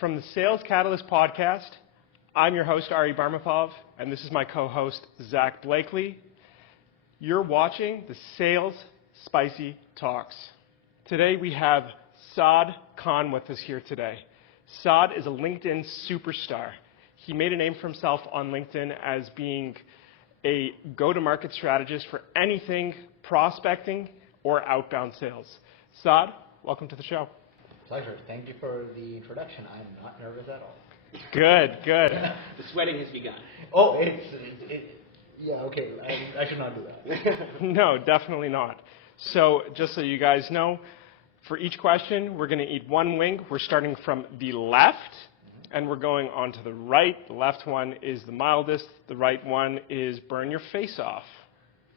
From the Sales Catalyst podcast, I'm your host, Ari Barmapov, and this is my co-host, Zach Blakely. You're watching the Sales Spicy Talks. Today we have Saad Khan with us here today. Saad is a LinkedIn superstar. He made a name for himself on LinkedIn as being a go-to-market strategist for anything prospecting or outbound sales. Saad, welcome to the show. Pleasure. Thank you for the introduction. I'm not nervous at all. Good, good. The sweating has begun. Oh, yeah, okay. I should not do that. No, definitely not. So just so you guys know, for each question, we're going to eat one wing. We're starting from the left, and we're going on to the right. The left one is the mildest. The right one is burn your face off.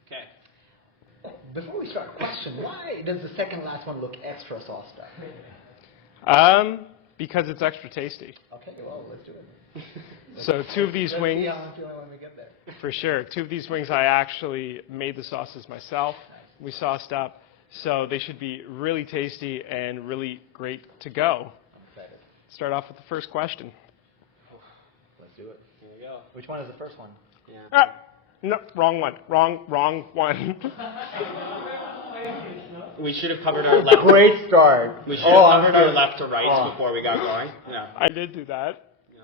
Okay. Before we start, question, why does the second last one look extra sauced up? Because it's extra tasty. Okay, well, let's do it. So two of these wings, See how I'm feeling when we get there. for sure. Two of these wings, I actually made the sauces myself. We sauced up. So they should be really tasty and really great to go. I'm excited. Start off with the first question. Let's do it. Here we go. Which one is the first one? Yeah. No, wrong one. Wrong one. We should have covered our left. Great start. We should have covered our left to right before we got going. Yeah. I did do that. Yeah.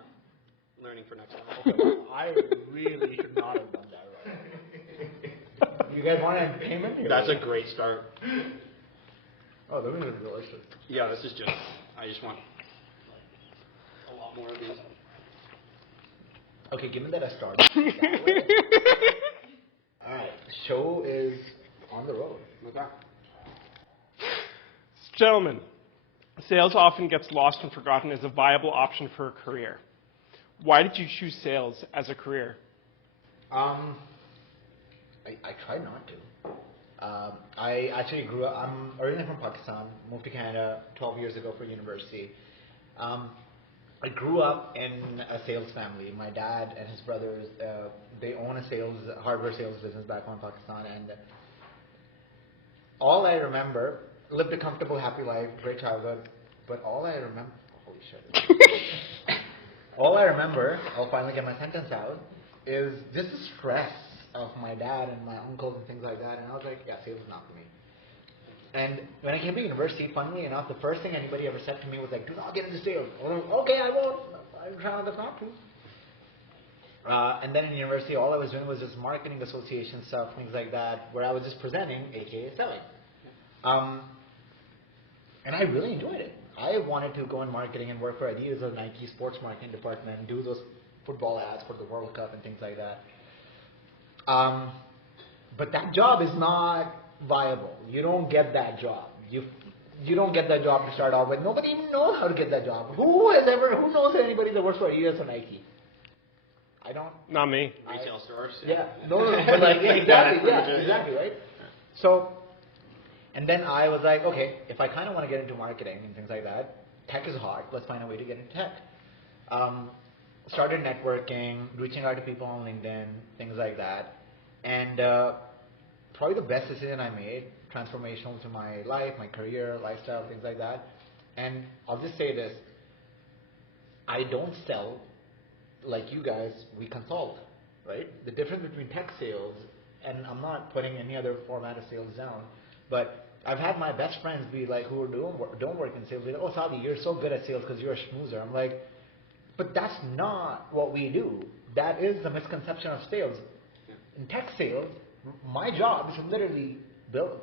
Learning for next time. Okay, I really should not have done that right. You guys want a payment? That's a great start. Oh, they're really delicious. Yeah, this is just. I just want a lot more of these. Okay, given that I started. Alright, show is on the road. Okay. Gentlemen, sales often gets lost and forgotten as a viable option for a career. Why did you choose sales as a career? I tried not to. I actually grew up, I'm originally from Pakistan, moved to Canada 12 years ago for university. I grew up in a sales family. My dad and his brothers, they own a hardware sales business back home in Pakistan, and all I remember, lived a comfortable, happy life, great childhood, but all I remember, holy shit. All I remember, I'll finally get my sentence out, is just the stress of my dad and my uncles and things like that, and I was like, yeah, sales is not for me. And when I came to university, funnily enough, the first thing anybody ever said to me was like, do not get into sales. I was like, okay, I won't. I'm trying not to. And then in university, all I was doing was just marketing association stuff, things like that, where I was just presenting, aka selling. And I really enjoyed it. I wanted to go in marketing and work for Adidas or Nike sports marketing department and do those football ads for the World Cup and things like that. But that job is not viable. You don't get that job. You don't get that job to start off with. Nobody even knows how to get that job. Who knows anybody that works for Adidas or Nike? I don't. Not me. Retail stores. Yeah. No, but like, yeah, exactly, right? So, and then I was like, okay, if I kind of want to get into marketing and things like that, tech is hard. Let's find a way to get into tech. Started networking, reaching out to people on LinkedIn, things like that. And probably the best decision I made, transformational to my life, my career, lifestyle, things like that. And I'll just say this. I don't sell like you guys, we consult, right? The difference between tech sales, and I'm not putting any other format of sales down, but I've had my best friends be like, who don't work in sales, be like, oh, Saadi, you're so good at sales because you're a schmoozer. I'm like, but that's not what we do. That is the misconception of sales. In tech sales, my job is to literally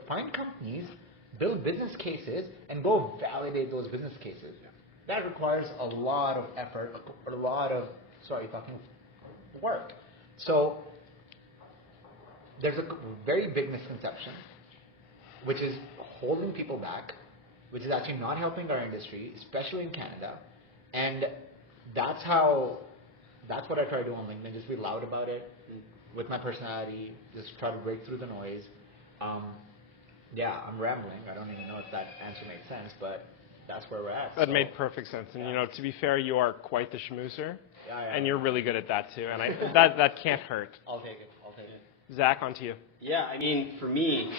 find companies, build business cases, and go validate those business cases. That requires a lot of effort, a lot of work. So there's a very big misconception, which is holding people back, which is actually not helping our industry, especially in Canada. And that's what I try to do on LinkedIn, just be loud about it with my personality, just try to break through the noise. Yeah, I'm rambling. I don't even know if that answer makes sense, but that's where we're at. That made perfect sense. And, you know, to be fair, you are quite the schmoozer, and you're really good at that, too. And that can't hurt. I'll take it. Zach, on to you. Yeah, I mean, for me,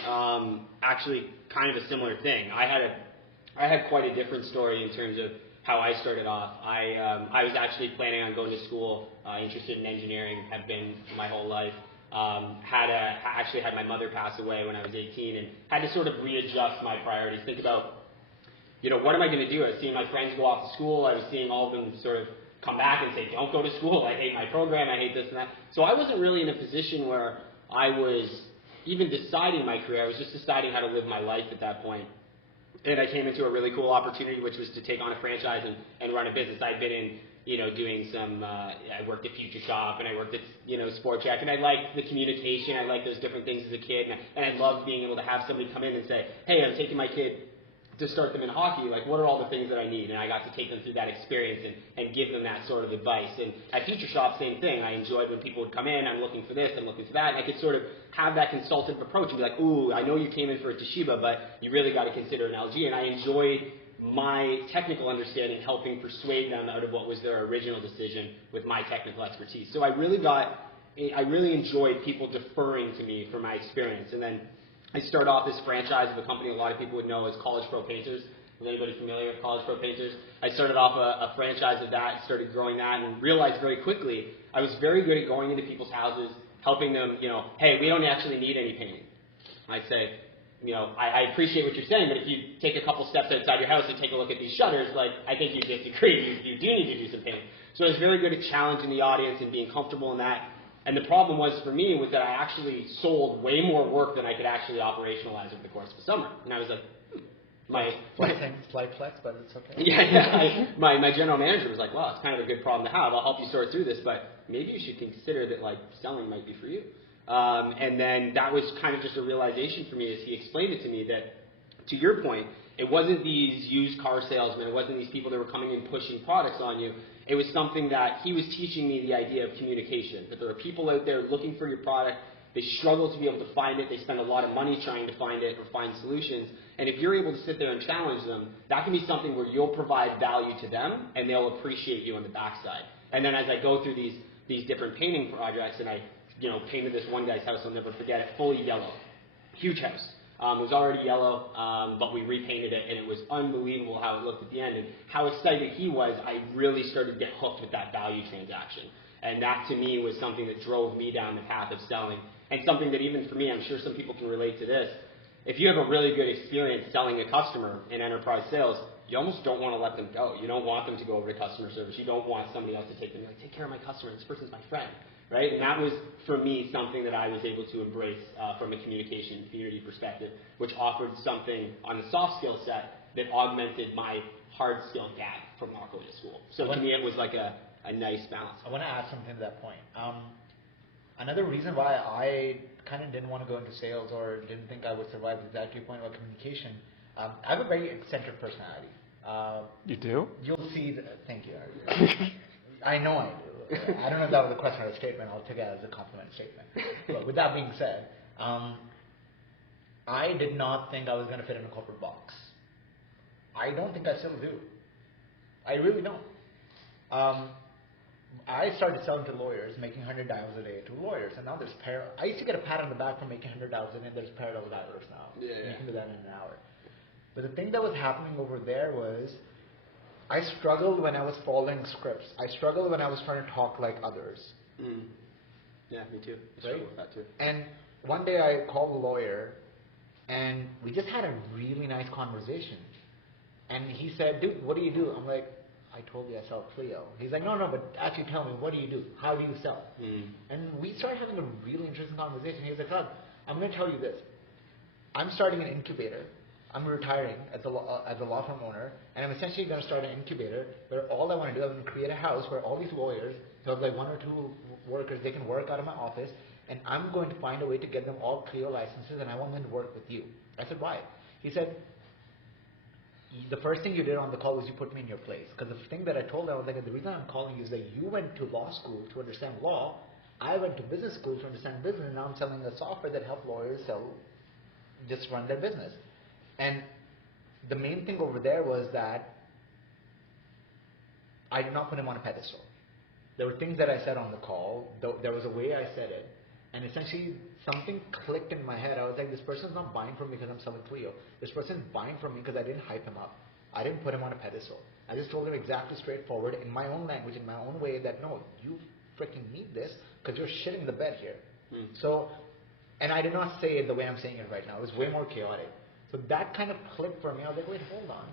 actually kind of a similar thing. I had quite a different story in terms of how I started off. I was actually planning on going to school, interested in engineering, have been my whole life. Actually had my mother pass away when I was 18 and had to sort of readjust my priorities. Think about, what am I going to do? I was seeing my friends go off to school. I was seeing all of them sort of come back and say, don't go to school. I hate my program. I hate this and that. So I wasn't really in a position where I was even deciding my career. I was just deciding how to live my life at that point. And I came into a really cool opportunity, which was to take on a franchise and run a business. I'd been in, doing some, I worked at Future Shop and I worked at, Sport Check, and I liked the communication. I liked those different things as a kid, and I loved being able to have somebody come in and say, hey, I'm taking my kid to start them in hockey, like what are all the things that I need? And I got to take them through that experience and give them that sort of advice. And at Future Shop, same thing. I enjoyed when people would come in, I'm looking for this, I'm looking for that, and I could sort of have that consultative approach and be like, ooh, I know you came in for a Toshiba, but you really got to consider an LG. And I enjoyed my technical understanding helping persuade them out of what was their original decision with my technical expertise. So I really enjoyed people deferring to me for my experience. And then I started off this franchise of a company a lot of people would know as College Pro Painters. Is anybody familiar with College Pro Painters? I started off a franchise of that, started growing that, and realized very quickly I was very good at going into people's houses, helping them, hey, we don't actually need any painting. I'd say, I appreciate what you're saying, but if you take a couple steps outside your house and take a look at these shutters, like, I think you disagree. You do need to do some painting. So I was very good at challenging the audience and being comfortable in that. And the problem was for me was that I actually sold way more work than I could actually operationalize over the course of the summer. And I was like, slight flex, but it's okay. My general manager was like, well, it's kind of a good problem to have. I'll help you sort through this, but maybe you should consider that like selling might be for you. And then that was kind of just a realization for me as he explained it to me that, to your point, it wasn't these used car salesmen, it wasn't these people that were coming in pushing products on you. It was something that he was teaching me the idea of communication, that there are people out there looking for your product, they struggle to be able to find it, they spend a lot of money trying to find it or find solutions, and if you're able to sit there and challenge them, that can be something where you'll provide value to them and they'll appreciate you on the backside. And then as I go through these different painting projects, and I painted this one guy's house, I'll never forget it, fully yellow, huge house. It was already yellow, but we repainted it, and it was unbelievable how it looked at the end. And how excited he was, I really started to get hooked with that value transaction. And that, to me, was something that drove me down the path of selling. And something that even for me, I'm sure some people can relate to this. If you have a really good experience selling a customer in enterprise sales, you almost don't want to let them go. You don't want them to go over to customer service. You don't want somebody else to take them. You're like, take care of my customer. This person's my friend. Right? And that was, for me, something that I was able to embrace from a communication community perspective, which offered something on the soft skill set that augmented my hard skill gap from not going to school. So to me, it was like a nice balance. I want to add something to that point. Another reason why I kind of didn't want to go into sales or didn't think I would survive is that to your point about communication. I have a very eccentric personality. You do? You'll see. Thank you. I know I do. I don't know if that was a question or a statement. I'll take it as a compliment statement. But with that being said, I did not think I was going to fit in a corporate box. I don't think I still do. I really don't. I started selling to lawyers, making $100 a day to lawyers, and now there's I used to get a pat on the back for making $100 a day, and there's parallel dialers now. Yeah. You can do that in an hour. But the thing that was happening over there was, I struggled when I was following scripts. I struggled when I was trying to talk like others. Mm. Yeah, me too. I struggle with that too. And one day I called the lawyer, and we just had a really nice conversation. And he said, dude, what do you do? I'm like, I told you I sell Clio. He's like, no, but actually tell me, what do you do? How do you sell? Mm. And we started having a really interesting conversation. He was like, Saad, I'm going to tell you this. I'm starting an incubator. I'm retiring as a law firm owner, and I'm essentially going to start an incubator where all I want to do, I'm going to create a house where all these lawyers, so like one or two workers, they can work out of my office, and I'm going to find a way to get them all Clio licenses, and I want them to work with you. I said, why? He said, the first thing you did on the call was you put me in your place. Because the thing that I told them, I was like, the reason I'm calling you is that you went to law school to understand law, I went to business school to understand business, and now I'm selling a software that helps lawyers just run their business. And the main thing over there was that I did not put him on a pedestal. There were things that I said on the call, there was a way I said it, and essentially something clicked in my head. I was like, this person's not buying from me because I'm selling Clio. This person's buying from me because I didn't hype him up. I didn't put him on a pedestal. I just told him exactly straightforward in my own language, in my own way, that no, you freaking need this because you're shitting the bed here. So, and I did not say it the way I'm saying it right now. It was way more chaotic. So that kind of clicked for me. I was like, wait, hold on.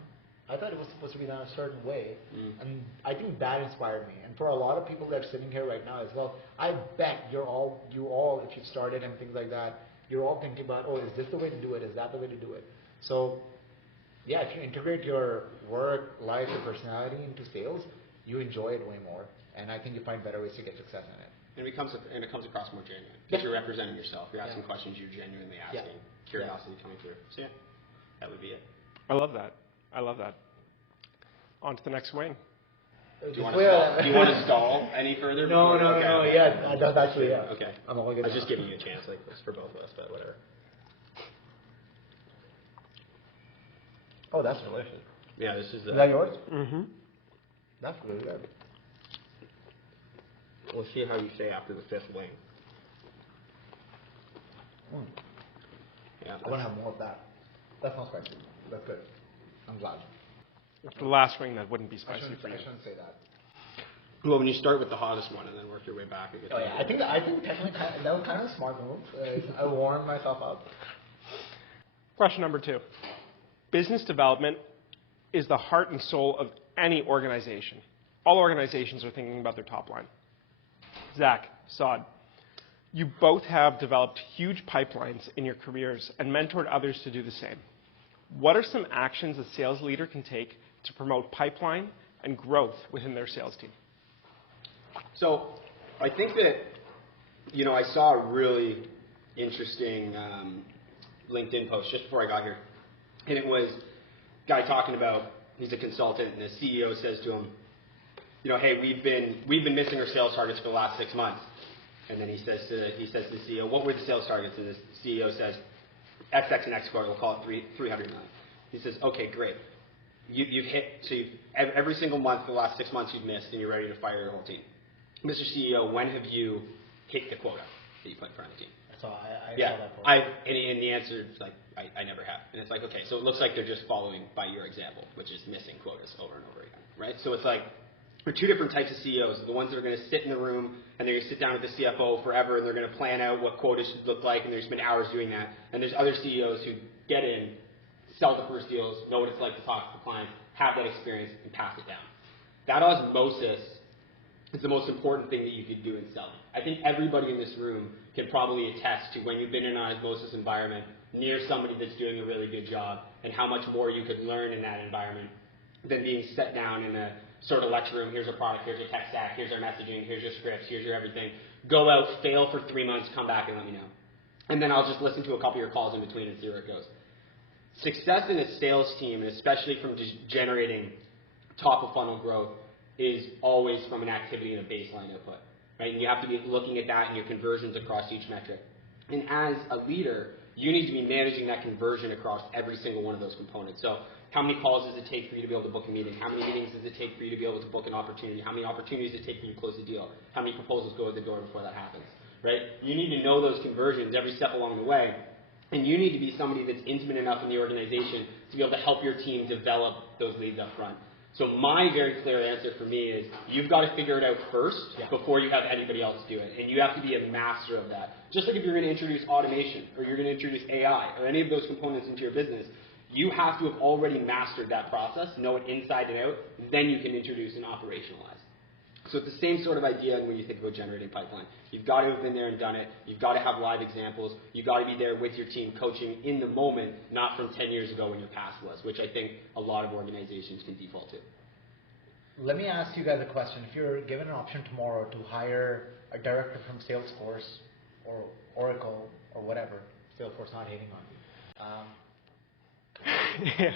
I thought it was supposed to be done a certain way. And I think that inspired me. And for a lot of people that are sitting here right now as well, I bet you all, if you've started and things like that, you're all thinking about, oh, is this the way to do it? Is that the way to do it? So, yeah, if you integrate your work, life, your personality into sales, you enjoy it way more. And I think you find better ways to get success in it. And it comes across more genuine. Because you're representing yourself. You're asking questions you're genuinely asking. Curiosity coming through. So yeah, that would be it. I love that. On to the next wing. Do you want to stall any further? No. Yeah, that's actually, yeah. Okay. I'm all good. I was just giving you a chance, like this for both of us, but whatever. Oh, that's delicious. Yeah, this is. Is that yours? Mm-hmm. That's really good. We'll see how you say after the fifth wing. Yeah. I want to have more of that. That's not spicy. That's good. I'm glad. It's the last wing that wouldn't be spicy for you. I shouldn't say that. Well, when you start with the hottest one and then work your way back, it gets. Oh yeah, I think technically that was kind of a smart move. I warmed myself up. Question number 2. Business development is the heart and soul of any organization. All organizations are thinking about their top line. Zach, Saad, you both have developed huge pipelines in your careers and mentored others to do the same. What are some actions a sales leader can take to promote pipeline and growth within their sales team? So I think that, I saw a really interesting LinkedIn post just before I got here. And it was a guy talking about, he's a consultant, and the CEO says to him, hey, we've been missing our sales targets for the last 6 months. And then he says to the CEO, what were the sales targets? And the CEO says, X and X quarter, we'll call it 300 million. He says, okay, great. You've hit, every single month for the last 6 months you've missed, and you're ready to fire your whole team. Mr. CEO, when have you hit the quota that you put in front of the team? So I saw that post. And the answer is like, I never have. And it's like, okay, so it looks like they're just following by your example, which is missing quotas over and over again, right? So it's like, there are two different types of CEOs. The ones that are going to sit in the room and they're going to sit down with the CFO forever and they're going to plan out what quotas should look like and they're spend hours doing that. And there's other CEOs who get in, sell the first deals, know what it's like to talk to the client, have that experience, and pass it down. That osmosis is the most important thing that you could do in selling. I think everybody in this room can probably attest to when you've been in an osmosis environment near somebody that's doing a really good job and how much more you could learn in that environment than being set down in a sort of lecture room. Here's our product, here's our tech stack, here's our messaging, here's your scripts, here's your everything. Go out, fail for 3 months, come back and let me know. And then I'll just listen to a couple of your calls in between and see where it goes. Success in a sales team, and especially from generating top of funnel growth, is always from an activity and a baseline output, right? And you have to be looking at that and your conversions across each metric. And as a leader, you need to be managing that conversion across every single one of those components. So how many calls does it take for you to be able to book a meeting? How many meetings does it take for you to be able to book an opportunity? How many opportunities does it take for you to close a deal? How many proposals go out the door before that happens, right? You need to know those conversions every step along the way. And you need to be somebody that's intimate enough in the organization to be able to help your team develop those leads up front. So my very clear answer for me is you've got to figure it out first before you have anybody else do it. And you have to be a master of that. Just like if you're going to introduce automation or you're going to introduce AI or any of those components into your business, you have to have already mastered that process, know it inside and out, then you can introduce and operationalize. So it's the same sort of idea when you think about generating pipeline. You've got to have been there and done it. You've got to have live examples. You've got to be there with your team coaching in the moment, not from 10 years ago when your past was, which I think a lot of organizations can default to. Let me ask you guys a question. If you're given an option tomorrow to hire a director from Salesforce or Oracle or whatever, Salesforce not hating on you.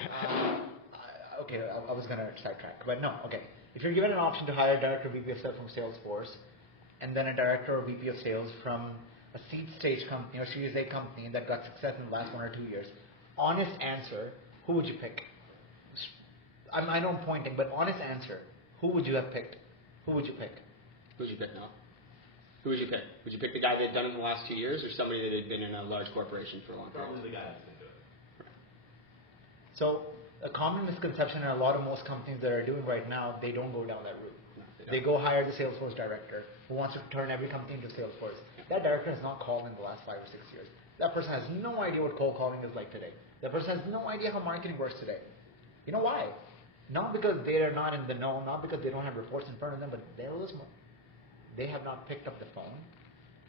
Okay, I was going to sidetrack, but no, okay. If you're given an option to hire a director or VP of sales from Salesforce, and then a director or VP of sales from a seed stage company or Series A company that got success in the last 1 or 2 years, honest answer, who would you pick? I know I'm pointing, but honest answer, who would you have picked? Who would you pick? Who would you pick now? Who would you pick? Would you pick the guy that had done it in the last 2 years or somebody that had been in a large corporation for a long time? Probably the guy that's going to do it. So a common misconception in a lot of most companies that are doing right now, they don't go down that route. No, They go hire the Salesforce director who wants to turn every company into Salesforce. That director has not called in the last 5 or 6 years. That person has no idea what cold calling is like today. That person has no idea how marketing works today. You know why? Not because they are not in the know, not because they don't have reports in front of them, but they have not picked up the phone,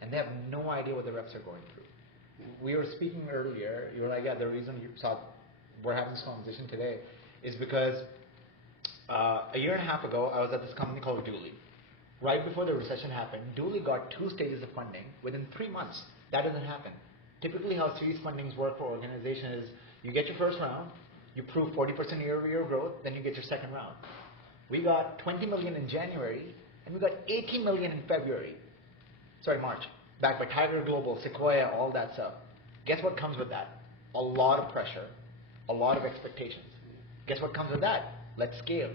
and they have no idea what the reps are going through. We were speaking earlier, you were like, yeah, the reason we're having this conversation today is because a year and a half ago, I was at this company called Dooley. Right before the recession happened, Dooley got 2 stages of funding within 3 months. That doesn't happen. Typically how series fundings work for organization is you get your first round, you prove 40% year-over-year growth, then you get your second round. We got 20 million in January, and we got 18 million in March, backed by Tiger Global, Sequoia, all that stuff. Guess what comes with that? A lot of pressure, a lot of expectations. Guess what comes with that? Let's scale,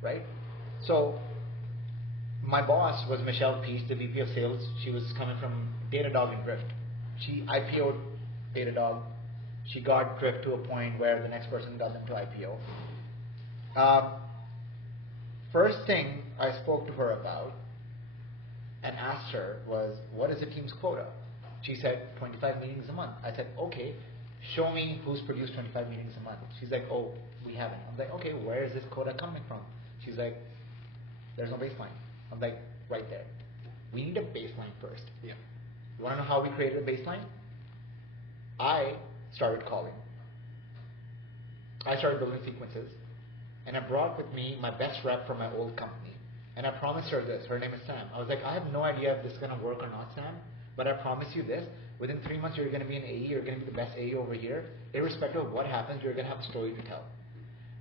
right? So my boss was Michelle Peace, the VP of Sales. She was coming from Datadog and Drift. She IPO'd Datadog. She got Drift to a point where the next person got them to IPO. First thing I spoke to her about and asked her was, what is the team's quota? She said, 25 meetings a month. I said, okay, show me who's produced 25 meetings a month. She's like, oh, we haven't. I'm like, okay, where is this quota coming from? She's like, there's no baseline. I'm like, right there. We need a baseline first. Yeah. You want to know how we created a baseline? I started calling. I started building sequences. And I brought with me my best rep from my old company. And I promised her this. Her name is Sam. I was like, I have no idea if this is going to work or not, Sam. But I promise you this. Within 3 months, you're going to be an AE. You're going to be the best AE over here. Irrespective of what happens, you're going to have a story to tell.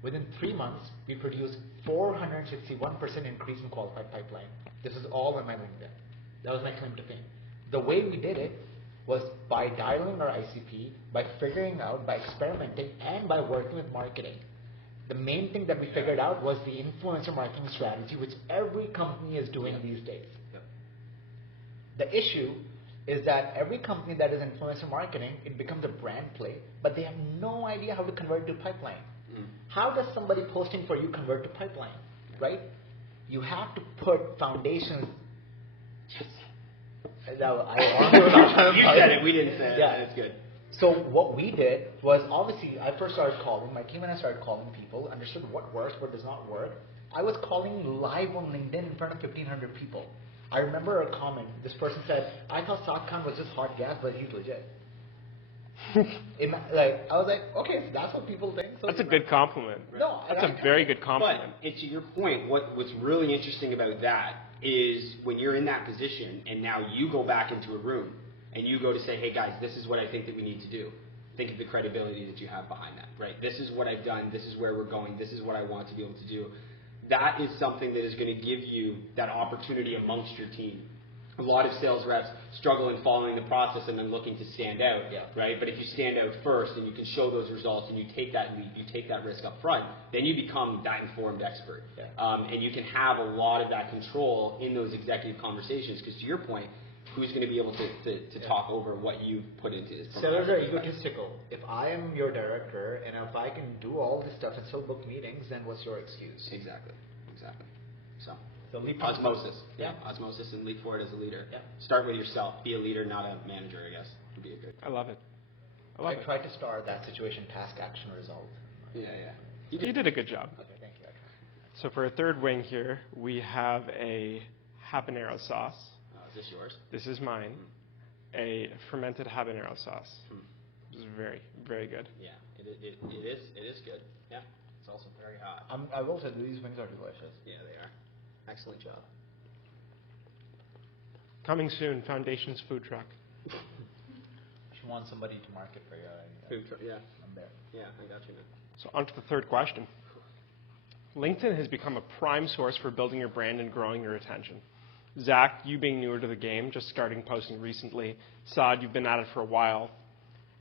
Within 3 months, we produced 461% increase in qualified pipeline. This is all on my LinkedIn. That was my claim to fame. The way we did it was by dialing our ICP, by figuring out, by experimenting, and by working with marketing. The main thing that we figured out was the influencer marketing strategy, which every company is doing these days. Yep. The issue is that every company that is influencer marketing, it becomes a brand play, but they have no idea how to convert to pipeline. How does somebody posting for you convert to pipeline, right? You have to put foundations. You said it, we didn't say it. Yeah. That's good. So what we did was, obviously, I first started calling. My team and I started calling people, understood what works, what does not work. I was calling live on LinkedIn in front of 1,500 people. I remember a comment. This person said, I thought Saad Khan was just hot gas, but he's legit. I was like, okay, so that's what people think. So That's a good compliment. No, That's a very good compliment. But to your point, what's really interesting about that is when you're in that position and now you go back into a room and you go to say, hey guys, this is what I think that we need to do. Think of the credibility that you have behind that, right? This is what I've done. This is where we're going. This is what I want to be able to do. That is something that is going to give you that opportunity amongst your team. A lot of sales reps struggle in following the process and then looking to stand out, right? But if you stand out first and you can show those results and you take that lead, you take that risk up front, then you become that informed expert. And you can have a lot of that control in those executive conversations because to your point, who's going to be able to talk over what you've put into this? Sellers are egotistical. If I am your director and if I can do all this stuff and still book meetings, then what's your excuse? Exactly. So leap osmosis. Osmosis and leap forward as a leader. Yeah. Start with yourself. Be a leader, not a manager, I guess. Would be a good. I love it. I tried to start that situation, task, action, result. Yeah. You did a good job. Okay, thank you. So for a third wing here, we have a habanero sauce. Is this yours? This is mine. A fermented habanero sauce. It's very, very good. Yeah, it is good. Yeah, it's also very hot. I will say these wings are delicious. Yeah, they are. Excellent job. Coming soon, Foundations food truck. If you want somebody to market for you, Food truck, yeah. I'm there. Yeah, I got you, man. So on to the third question. LinkedIn has become a prime source for building your brand and growing your attention. Zach, you being newer to the game, just starting posting recently. Saad, you've been at it for a while.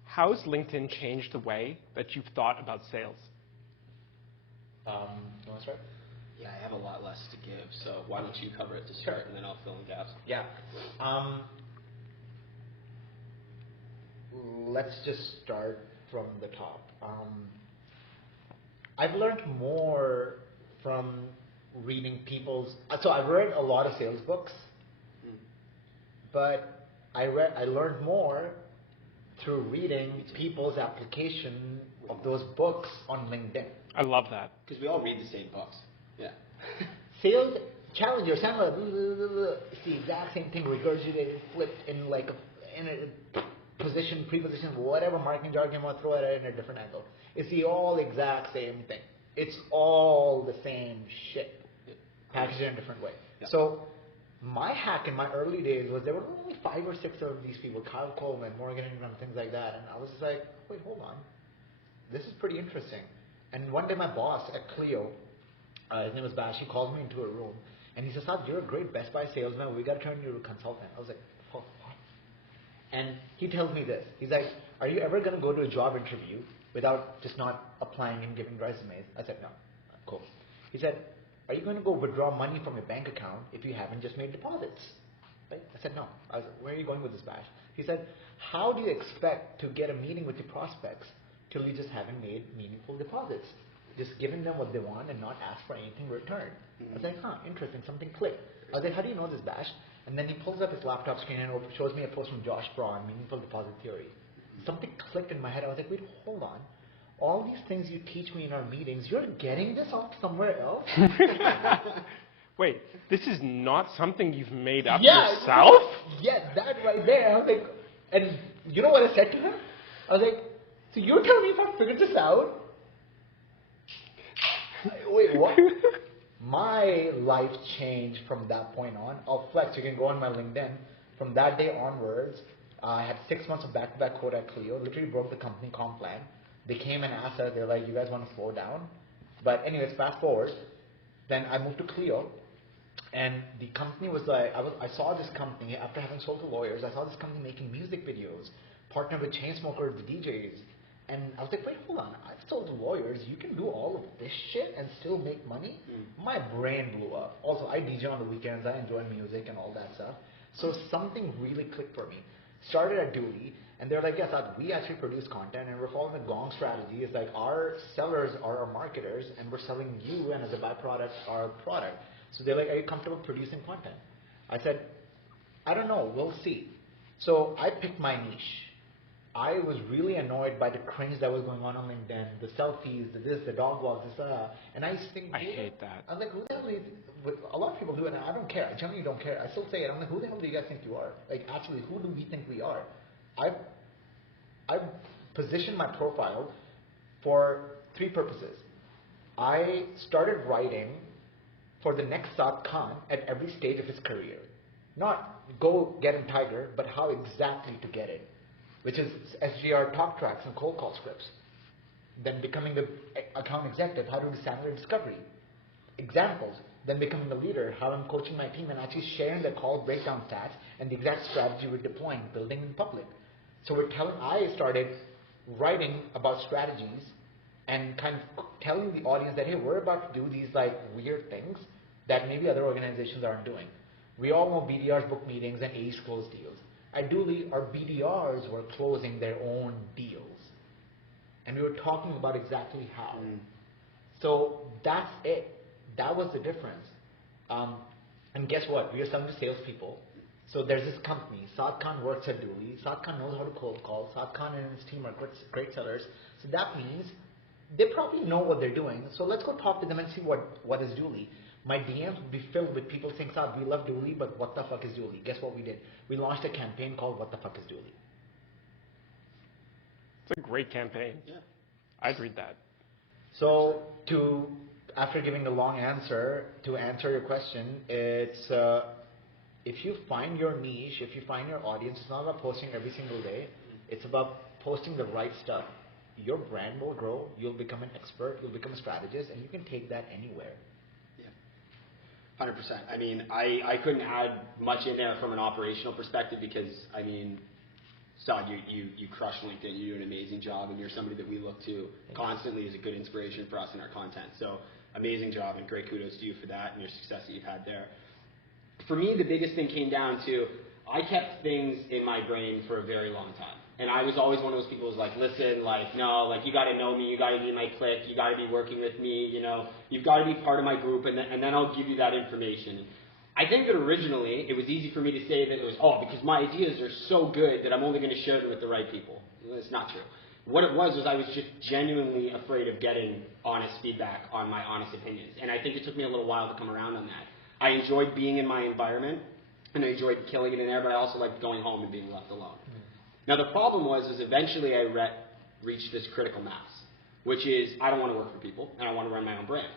How has LinkedIn changed the way that you've thought about sales? You want to start? Yeah, I have a lot less to give, so why don't you cover it to start, and then I'll fill in gaps. Yeah. Let's just start from the top. I've learned more from reading people's. So I've read a lot of sales books, but I learned more through reading people's application of those books on LinkedIn. I love that. Because we all read the same books. Yeah. Sales challenger, sound like it's the exact same thing, regurgitated, flipped in like in a position, preposition, whatever marketing jargon you want to throw at it in a different angle. It's the all exact same thing. It's all the same shit, packaged in a different way. Yeah. So my hack in my early days was there were only 5 or 6 of these people, Kyle Coleman, Morgan Ingram, things like that, and I was just like, wait, hold on, this is pretty interesting. And one day my boss at Clio, his name was Bash, he called me into a room and he said, Saad, you're a great Best Buy salesman, we got to turn you to a consultant. I was like, oh, what? And he tells me this, he's like, are you ever going to go to a job interview without just not applying and giving resumes? I said, no. Cool. He said, are you going to go withdraw money from your bank account if you haven't just made deposits? Right? I said, no. I was like, where are you going with this, Bash? He said, how do you expect to get a meeting with your prospects till you just haven't made meaningful deposits? Just giving them what they want and not ask for anything in return. I was like, interesting, something clicked. I was like, how do you know this, Bash? And then he pulls up his laptop screen and shows me a post from Josh Braun, Meaningful Deposit Theory. Something clicked in my head. I was like, wait, hold on. All these things you teach me in our meetings, you're getting this off somewhere else? Wait, this is not something you've made up yourself? Yeah, that right there. I was like, and you know what I said to him? I was like, so you're telling me if I figured this out? Wait, what? My life changed from that point on. I'll flex. You can go on my LinkedIn. From that day onwards, I had 6 months of back-to-back quota at Clio. Literally broke the company comp plan. They came and asked us, they're like, you guys want to slow down? But anyways, fast forward. Then I moved to Clio. And the company was like, I saw this company, after having sold to lawyers, I saw this company making music videos, partnered with Chainsmokers, the DJs. And I was like, wait, hold on, I've sold to lawyers, you can do all of this shit and still make money? My brain blew up. Also, I DJ on the weekends, I enjoy music and all that stuff. So something really clicked for me. Started at Dooley, and they're like, yes, we actually produce content, and we're following the Gong strategy. It's like our sellers are our marketers, and we're selling you, and as a byproduct, our product. So they're like, are you comfortable producing content? I said, I don't know, we'll see. So I picked my niche. I was really annoyed by the cringe that was going on LinkedIn, the selfies, the this, the dog walks, this, and I used to think, I hate that. I was like, who the hell do you think? A lot of people do it, and I don't care. I generally don't care. I still say it. I'm like, who the hell do you guys think you are? Like, actually, who do we think we are? I've positioned my profile for 3 purposes. I started writing for the next Saad Khan at every stage of his career. Not go get him Tiger, but how exactly to get it. Which is SGR talk tracks and cold call scripts. Then becoming the account executive, how to do salary discovery. Examples. Then becoming the leader, how I'm coaching my team and actually sharing the call breakdown stats and the exact strategy we're deploying, building in public. So I started writing about strategies and kind of telling the audience that, hey, we're about to do these like weird things that maybe other organizations aren't doing. We all know BDRs book meetings and AEs close deals. At Dooley, our BDRs were closing their own deals. And we were talking about exactly how. So that's it. That was the difference. And guess what? We are selling to salespeople. So there's this company. Saad Khan works at Dooley. Saad Khan knows how to cold call. Saad Khan and his team are great sellers. So that means they probably know what they're doing. So let's go talk to them and see what is Dooley. My DMs would be filled with people saying, Saad, we love Dooley, but what the fuck is Dooley? Guess what we did? We launched a campaign called What the Fuck is Dooley? It's a great campaign. Yeah. I'd read that. So after giving the long answer, to answer your question, it's if you find your niche, if you find your audience, it's not about posting every single day. It's about posting the right stuff. Your brand will grow. You'll become an expert. You'll become a strategist, and you can take that anywhere. 100%. I mean, I couldn't add much in there from an operational perspective because, I mean, Saad, you crush LinkedIn. You do an amazing job, and you're somebody that we look to constantly as a good inspiration for us in our content. So amazing job, and great kudos to you for that and your success that you've had there. For me, the biggest thing came down to I kept things in my brain for a very long time. And I was always one of those people who's like, listen, like, no, like, you got to know me, you got to be in my clique, you got to be working with me, you know, you've got to be part of my group, and then I'll give you that information. I think that originally it was easy for me to say that it was, because my ideas are so good that I'm only going to share them with the right people. It's not true. What it was I was just genuinely afraid of getting honest feedback on my honest opinions. And I think it took me a little while to come around on that. I enjoyed being in my environment, and I enjoyed killing it in there, but I also liked going home and being left alone. Now the problem was eventually I reached this critical mass, which is I don't want to work for people, and I want to run my own brand.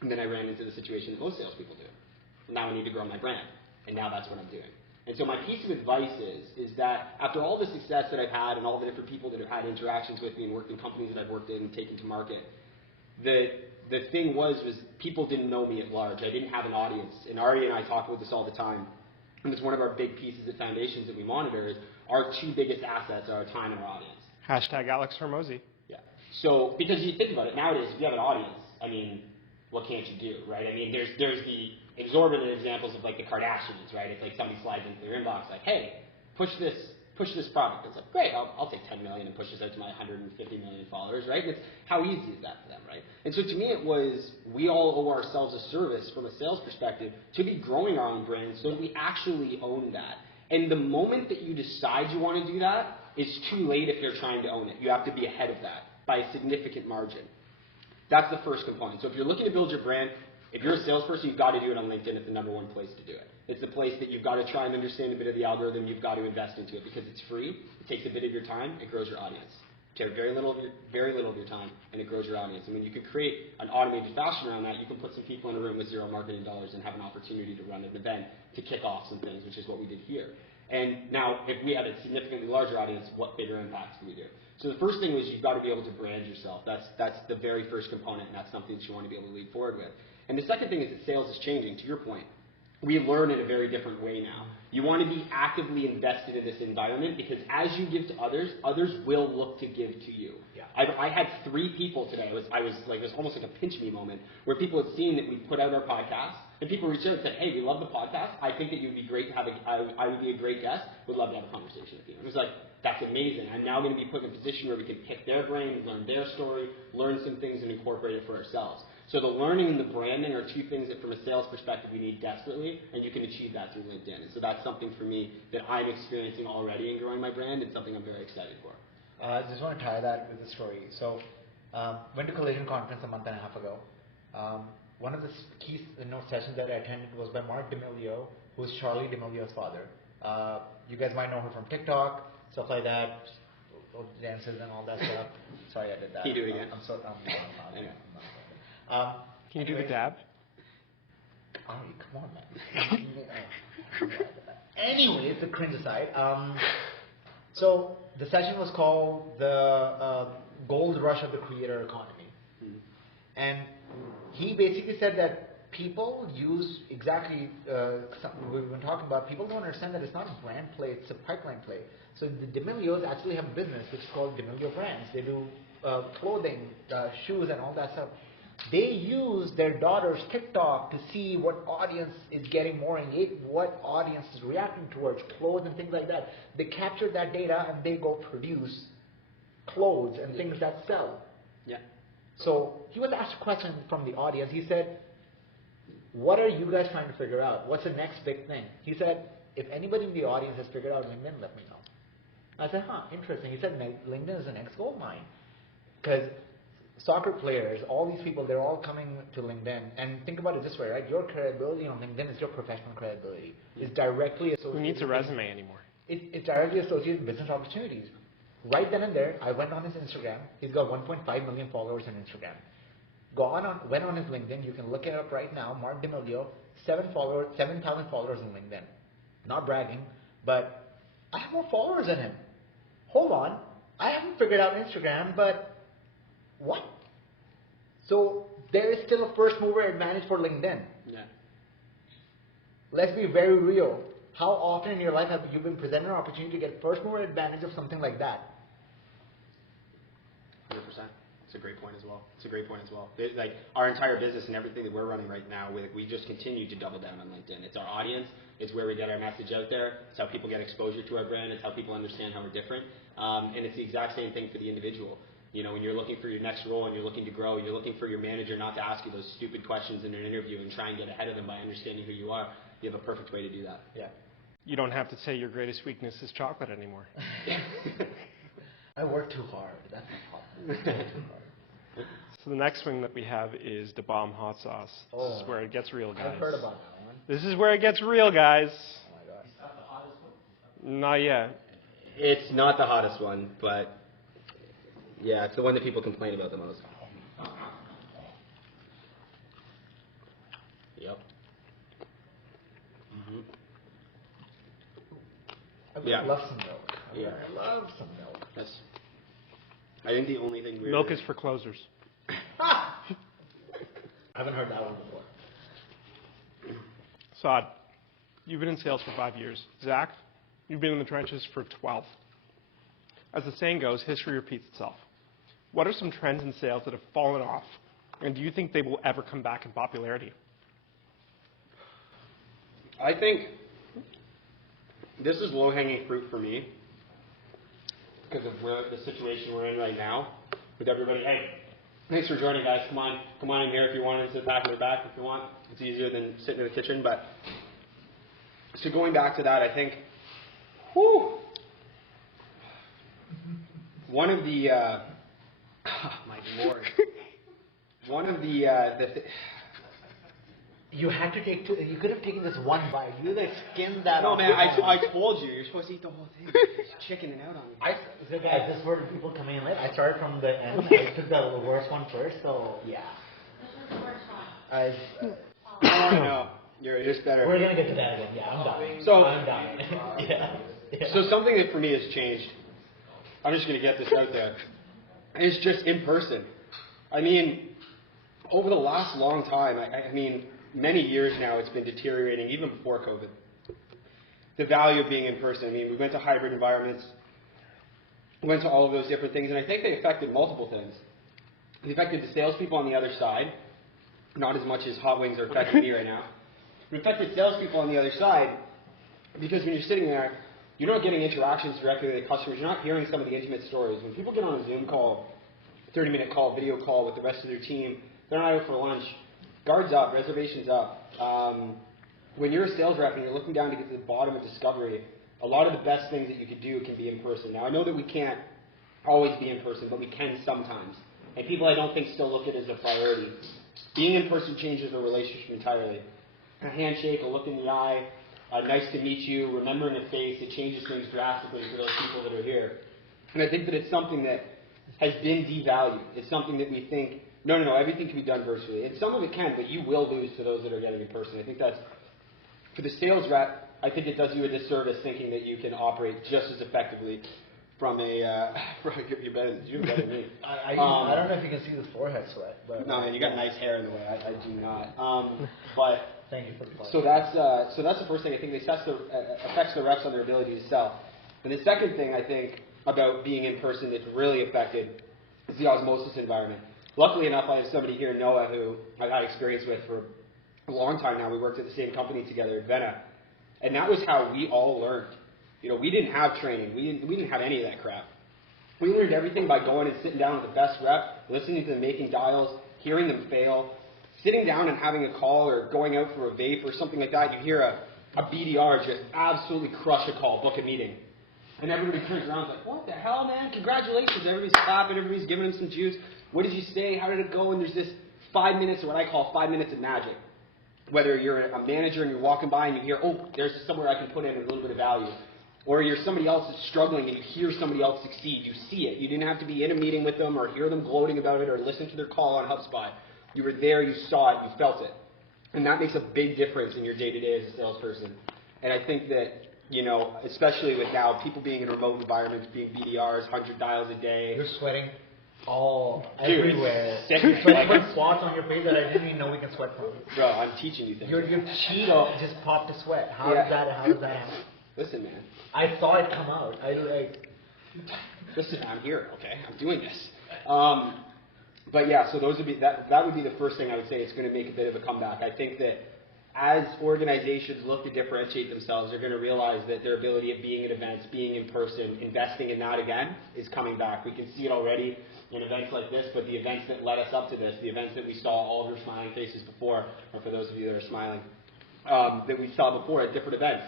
And then I ran into the situation that most salespeople do. Now I need to grow my brand, and now that's what I'm doing. And so my piece of advice is that after all the success that I've had and all the different people that have had interactions with me and worked in companies that I've worked in and taken to market, the thing was people didn't know me at large. I didn't have an audience. And Ari and I talk about this all the time. And it's one of our big pieces at Foundations that we monitor is our two biggest assets are our time and our audience. Hashtag Alex Hormozy. Yeah. So, because you think about it, nowadays, if you have an audience, I mean, what can't you do, right? I mean, there's the exorbitant examples of like the Kardashians, right? It's like somebody slides into their inbox like, hey, push this product. It's like, great, I'll take 10 million and push this out to my 150 million followers, right? It's how easy is that for them, right? And so to me it was, we all owe ourselves a service from a sales perspective to be growing our own brand so that we actually own that. And the moment that you decide you want to do that, it's too late if you're trying to own it. You have to be ahead of that by a significant margin. That's the first component. So if you're looking to build your brand, if you're a salesperson, you've got to do it on LinkedIn. It's the number one place to do it. It's the place that you've got to try and understand a bit of the algorithm. You've got to invest into it because it's free. It takes a bit of your time. It grows your audience. You take very little of your time, and it grows your audience. And when you can create an automated fashion around that, you can put some people in a room with zero marketing dollars and have an opportunity to run an event to kick off some things, which is what we did here. And now, if we had a significantly larger audience, what bigger impacts can we do? So the first thing was you've got to be able to brand yourself. That's the very first component, and that's something that you want to be able to lead forward with. And the second thing is that sales is changing, to your point. We learn in a very different way now. You want to be actively invested in this environment because as you give to others, others will look to give to you. Yeah. I had 3 people today. It was almost like a pinch me moment where people had seen that we put out our podcast and people reached out and said, hey, we love the podcast. I think that you'd be great to have I would be a great guest. Would love to have a conversation with you. And it was like, that's amazing. I'm now going to be put in a position where we can pick their brain, learn their story, learn some things and incorporate it for ourselves. So the learning and the branding are two things that from a sales perspective we need desperately, and you can achieve that through LinkedIn. And so that's something for me that I'm experiencing already in growing my brand and something I'm very excited for. I just want to tie that with the story. So went to Collision Conference a month and a half ago. One of the key sessions that I attended was by Mark D'Amelio, who's Charlie D'Amelio's father. You guys might know her from TikTok, stuff like that, dances and all that stuff. Sorry I did that. Can you do it again? I'm sorry. Anyway. Can you do the dab? Oh, come on, man. Anyways, the cringe aside. So the session was called the Gold Rush of the Creator Economy. Mm-hmm. And he basically said that people use exactly, we've been talking about, people don't understand that it's not a brand play, it's a pipeline play. So the D'Amelios actually have a business which is called D'Amelio Brands. They do clothing, shoes and all that stuff. They use their daughter's TikTok to see what audience is getting more engaged, what audience is reacting towards clothes and things like that. They capture that data and they go produce clothes and things that sell. Yeah. So he was asked a question from the audience. He said, what are you guys trying to figure out? What's the next big thing? He said, if anybody in the audience has figured out LinkedIn, let me know. I said, interesting. He said, LinkedIn is the next gold mine. Because soccer players, all these people, they're all coming to LinkedIn. And think about it this way, right? Your credibility on LinkedIn is your professional credibility. It's directly associated. Who needs a resume anymore? It's directly associated with business opportunities. Right then and there, I went on his Instagram. He's got 1.5 million followers on Instagram. Went on his LinkedIn. You can look it up right now. Mark D'Amelio, 7,000 followers on LinkedIn. Not bragging, but I have more followers than him. Hold on. I haven't figured out Instagram, but what? So there is still a first mover advantage for LinkedIn. Yeah. Let's be very real. How often in your life have you been presented an opportunity to get first mover advantage of something like that? 100%. It's a great point as well. Like our entire business and everything that we're running right now, we just continue to double down on LinkedIn. It's our audience. It's where we get our message out there. It's how people get exposure to our brand. It's how people understand how we're different. And it's the exact same thing for the individual. You know, when you're looking for your next role and you're looking to grow, you're looking for your manager not to ask you those stupid questions in an interview and try and get ahead of them by understanding who you are. You have a perfect way to do that. Yeah. You don't have to say your greatest weakness is chocolate anymore. I work too hard. That's my problem. So the next thing that we have is the bomb hot sauce. This is where it gets real, guys. I've heard about that one. This is where it gets real, guys. Oh my god. Is that the hottest one? Not yet. It's not the hottest one, but yeah, it's the one that people complain about the most. Yep. Mm-hmm. I love some milk. Yeah. I love some milk. That's, I think the only thing weird. Milk is for closers. I haven't heard that one before. Saad, you've been in sales for 5 years. Zach, you've been in the trenches for 12. As the saying goes, history repeats itself. What are some trends in sales that have fallen off, and do you think they will ever come back in popularity? I think this is low-hanging fruit for me because of the situation we're in right now with everybody. Hey, thanks for joining, guys. Come on in here if you want to sit back in the back if you want. It's easier than sitting in the kitchen. But so going back to that, I think, one of the my lord, one of the you had to take two. You could have taken this one bite. You like skimmed that. No, off man, the I told you you're supposed to eat the whole thing. You're chickening out on me. So guys, this is where people coming in late. I started from the end. I took the worst one first, so yeah. No, you're just better. We're gonna get to that again. Yeah, I'm done. So I'm done. Yeah. So something that for me has changed. I'm just gonna get this out there. Is just in person. I mean, over the last long time, I mean, many years now, it's been deteriorating, even before COVID. The value of being in person. I mean, we went to hybrid environments, we went to all of those different things, and I think they affected multiple things. They affected the salespeople on the other side, not as much as hot wings are affecting me right now. It affected salespeople on the other side, because when you're sitting there, you're not getting interactions directly with the customers. You're not hearing some of the intimate stories. When people get on a Zoom call, 30-minute call, video call with the rest of their team, they're not out for lunch. Guards up, reservations up. When you're a sales rep and you're looking down to get to the bottom of discovery, a lot of the best things that you could do can be in person. Now, I know that we can't always be in person, but we can sometimes. And people, I don't think, still look at it as a priority. Being in person changes the relationship entirely. A handshake, a look in the eye, nice to meet you, remembering a face, it changes things drastically for those people that are here. And I think that it's something that has been devalued. It's something that we think, no, everything can be done virtually. And some of it can, but you will lose to those that are getting in person. I think that's, for the sales rep, I think it does you a disservice thinking that you can operate just as effectively from a, you're better than me. I don't know if you can see the forehead sweat. But no, man, you got nice hair in the way. I do not. But thank you for the question. so that's the first thing I think affects the reps on their ability to sell. And the second thing I think about being in person that's really affected is the osmosis environment. Luckily enough, I have somebody here, Noah, who I've had experience with for a long time now. We worked at the same company together at Vena, and that was how we all learned. You know, we didn't have training. We didn't have any of that crap. We learned everything by going and sitting down with the best rep, listening to them making dials, hearing them fail, sitting down and having a call or going out for a vape or something like that. You hear a BDR just absolutely crush a call, book a meeting. And everybody turns around and is like, what the hell, man? Congratulations. Everybody's clapping. Everybody's giving him some juice. What did you say? How did it go? And there's this 5 minutes, or what I call 5 minutes of magic. Whether you're a manager and you're walking by and you hear, oh, there's somewhere I can put in a little bit of value. Or you're somebody else that's struggling and you hear somebody else succeed. You see it. You didn't have to be in a meeting with them or hear them gloating about it or listen to their call on HubSpot. You were there, you saw it, you felt it. And that makes a big difference in your day-to-day as a salesperson. And I think that, you know, especially with now people being in remote environments, being BDRs, 100 dials a day. You're sweating all Dude, everywhere. it's Sweating from spots on your face that I didn't even know we can sweat from. Bro, I'm teaching you things. Your Cheeto just popped a sweat. How does that happen? Listen, man. I saw it come out. Listen, I'm here, okay? I'm doing this. But yeah, so those would be that would be the first thing I would say. It's going to make a bit of a comeback. I think that as organizations look to differentiate themselves, they're going to realize that their ability of being at events, being in person, investing in that again is coming back. We can see it already in events like this, but the events that led us up to this, the events that we saw all of your smiling faces before, or for those of you that are smiling, that we saw before at different events,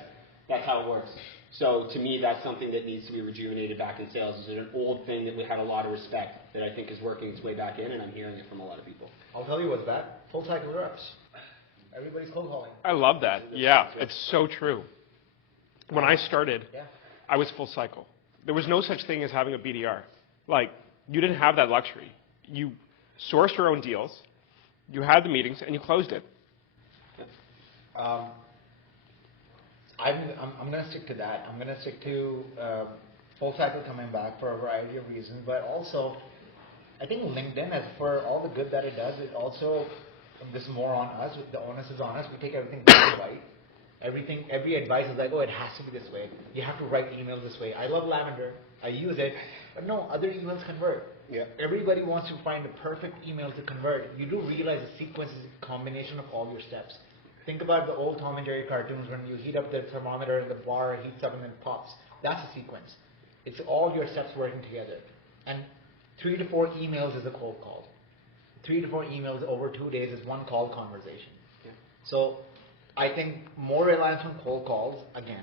that's how it works. So to me, that's something that needs to be rejuvenated back in sales. It's an old thing that we had a lot of respect that I think is working its way back in, and I'm hearing it from a lot of people. I'll tell you what's that. Full cycle reps. Everybody's cold calling. I love that. Yeah, it's so true. When I started, I was full cycle. There was no such thing as having a BDR. Like, you didn't have that luxury. You sourced your own deals, you had the meetings, and you closed it. I'm going to stick to that. I'm going to stick to full cycle coming back for a variety of reasons, but also I think LinkedIn, as for all the good that it does, it also, this is more on us, the onus is on us. We take everything black and white. Every advice is like, oh, it has to be this way. You have to write emails this way. I love Lavender. I use it. But no, other emails convert. Yeah. Everybody wants to find the perfect email to convert. You do realize the sequence is a combination of all your steps. Think about the old Tom and Jerry cartoons when you heat up the thermometer and the bar heats up and then pops. That's a sequence. It's all your steps working together. And 3 to 4 emails is a cold call. 3 to 4 emails over 2 days is one call conversation. Yeah. So I think more reliance on cold calls again.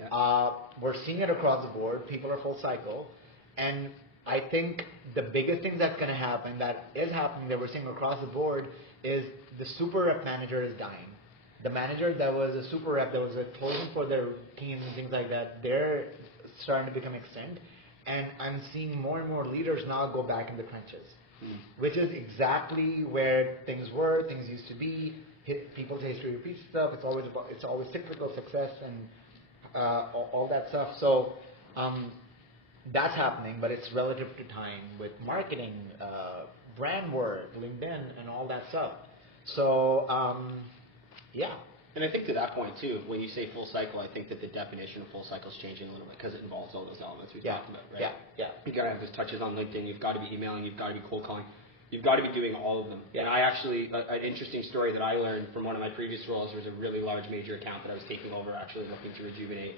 Yeah. We're seeing it across the board. People are full cycle. And I think the biggest thing that's going to happen, that is happening, that we're seeing across the board, is the super rep manager is dying. The manager that was a super rep, that was a closing for their teams and things like that, they're starting to become extinct. And I'm seeing more and more leaders now go back in the trenches, which is exactly where things were, things used to be. People's history repeats stuff. It's always cyclical success and all that stuff. So that's happening, but it's relative to time with marketing, brand work, LinkedIn, and all that stuff. So yeah. And I think to that point too, when you say full cycle, I think that the definition of full cycle is changing a little bit because it involves all those elements we've talked about, right? Yeah. You got to have those touches on LinkedIn. You've got to be emailing. You've got to be cold calling. You've got to be doing all of them. Yeah. And I actually, an interesting story that I learned from one of my previous roles was a really large major account that I was taking over, actually looking to rejuvenate.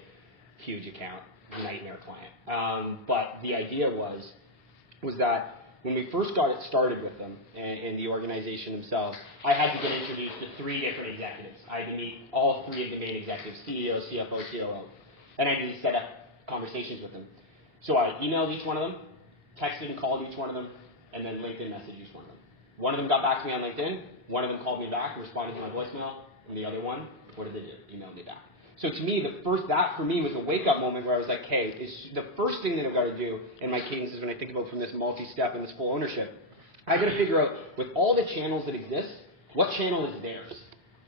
Huge account, nightmare client. But the idea was that when we first got it started with them and the organization themselves, I had to get introduced to 3 different executives. I had to meet all 3 of the main executives, CEO, CFO, COO. And I had to set up conversations with them. So I emailed each one of them, texted and called each one of them, and then LinkedIn messaged each one of them. One of them got back to me on LinkedIn, one of them called me back, responded to my voicemail, and the other one, what did they do? Emailed me back. So to me, that for me was a wake-up moment where I was like, hey, the first thing that I've got to do in my cadence is when I think about from this multi-step and this full ownership, I got to figure out, with all the channels that exist, what channel is theirs?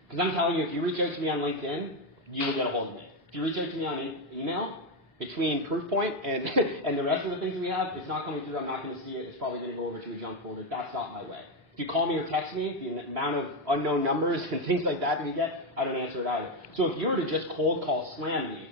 Because I'm telling you, if you reach out to me on LinkedIn, you will get a hold of me. If you reach out to me on email, between Proofpoint and and the rest of the things we have, it's not coming through. I'm not going to see it. It's probably going to go over to a junk folder. That's not my way. If you call me or text me, the amount of unknown numbers and things like that we get, I don't answer it either. So if you were to just cold call slam me,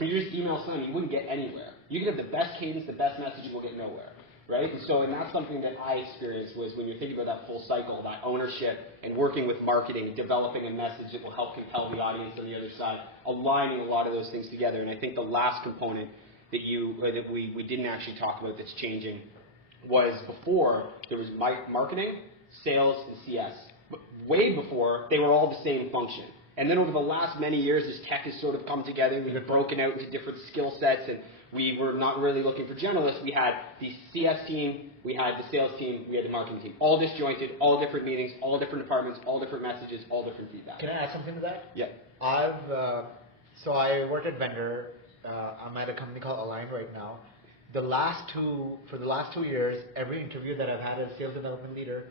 or you just email slam me, you wouldn't get anywhere. You could have the best cadence, the best message, you will get nowhere. Right? And that's something that I experienced was when you're thinking about that full cycle, that ownership and working with marketing, developing a message that will help compel the audience on the other side, aligning a lot of those things together. And I think the last component that we didn't actually talk about that's changing was before there was marketing, sales, and CS. But way before, they were all the same function. And then over the last many years, as tech has sort of come together, we've broken out into different skill sets, and we were not really looking for generalists. We had the CS team, we had the sales team, we had the marketing team. All disjointed, all different meetings, all different departments, all different messages, all different feedback. Can I add something to that? Yeah. So I worked at Vendor. I'm at a company called Align right now. For the last 2 years, every interview that I've had as a sales development leader,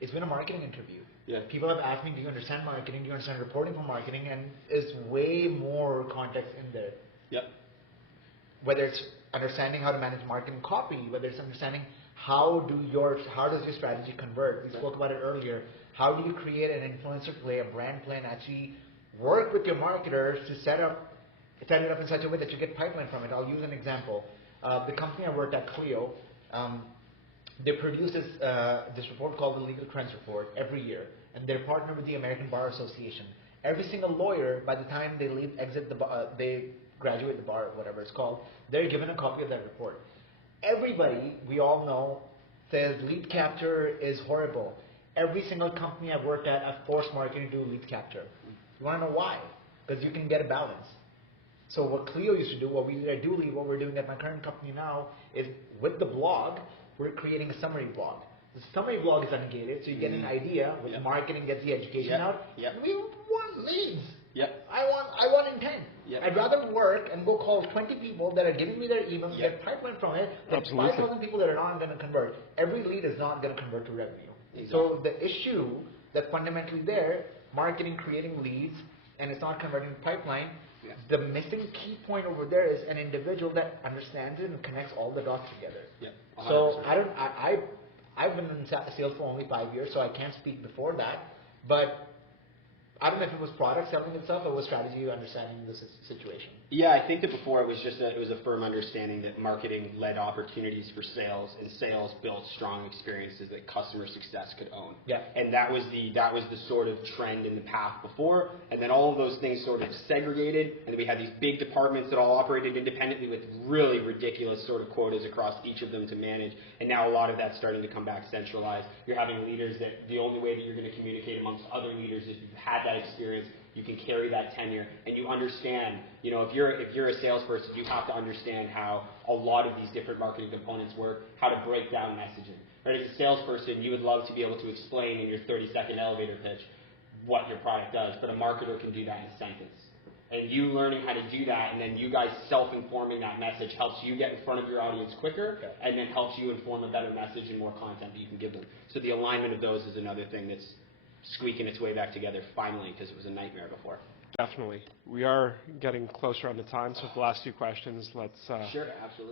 it's been a marketing interview. Yeah. People have asked me, do you understand marketing? Do you understand reporting for marketing? And there's way more context in there. Yep. Whether it's understanding how to manage marketing copy, whether it's understanding how does your strategy convert? We spoke about it earlier. How do you create an influencer play, a brand plan, actually work with your marketers to set it up in such a way that you get pipeline from it. I'll use an example. The company I worked at, Clio, they produce this report called the Legal Trends Report every year, and they're partnered with the American Bar Association. Every single lawyer, by the time they exit the bar, they graduate the bar, whatever it's called, they're given a copy of that report. Everybody, we all know, says lead capture is horrible. Every single company I've worked at, I've forced marketing to do lead capture. You want to know why? Because you can get a balance. So what Clio used to do, what we're doing at my current company now, is with the blog, we're creating a summary blog. The summary blog is ungated, so you get an idea. With marketing, gets the education out. We want leads. I want intent. I'd rather work and go call 20 people that are giving me their emails, get pipeline from it, than 5,000 people that are not going to convert. Every lead is not going to convert to revenue. So the issue that fundamentally there, marketing creating leads, and it's not converting to pipeline. The missing key point over there is an individual that understands it and connects all the dots together. So I've been in sales for only 5 years, so I can't speak before that. But I don't know if it was product selling itself or was strategy understanding the situation. Yeah, I think that before it was just it was a firm understanding that marketing led opportunities for sales, and sales built strong experiences that customer success could own. And that was the sort of trend in the path before, and then all of those things sort of segregated, and then we had these big departments that all operated independently with really ridiculous sort of quotas across each of them to manage, and now a lot of that's starting to come back centralized. You're having leaders that the only way that you're going to communicate amongst other leaders is you've had that experience, you can carry that tenure, and you understand, if you're a salesperson, you have to understand how a lot of these different marketing components work, how to break down messaging. Right? As a salesperson, you would love to be able to explain in your 30-second elevator pitch what your product does, but a marketer can do that in a sentence. And you learning how to do that, and then you guys self-informing that message helps you get in front of your audience quicker, and then helps you inform a better message and more content that you can give them. So the alignment of those is another thing that's squeaking its way back together finally, because it was a nightmare before. Definitely. We are getting closer on the time, so for the last two questions, let's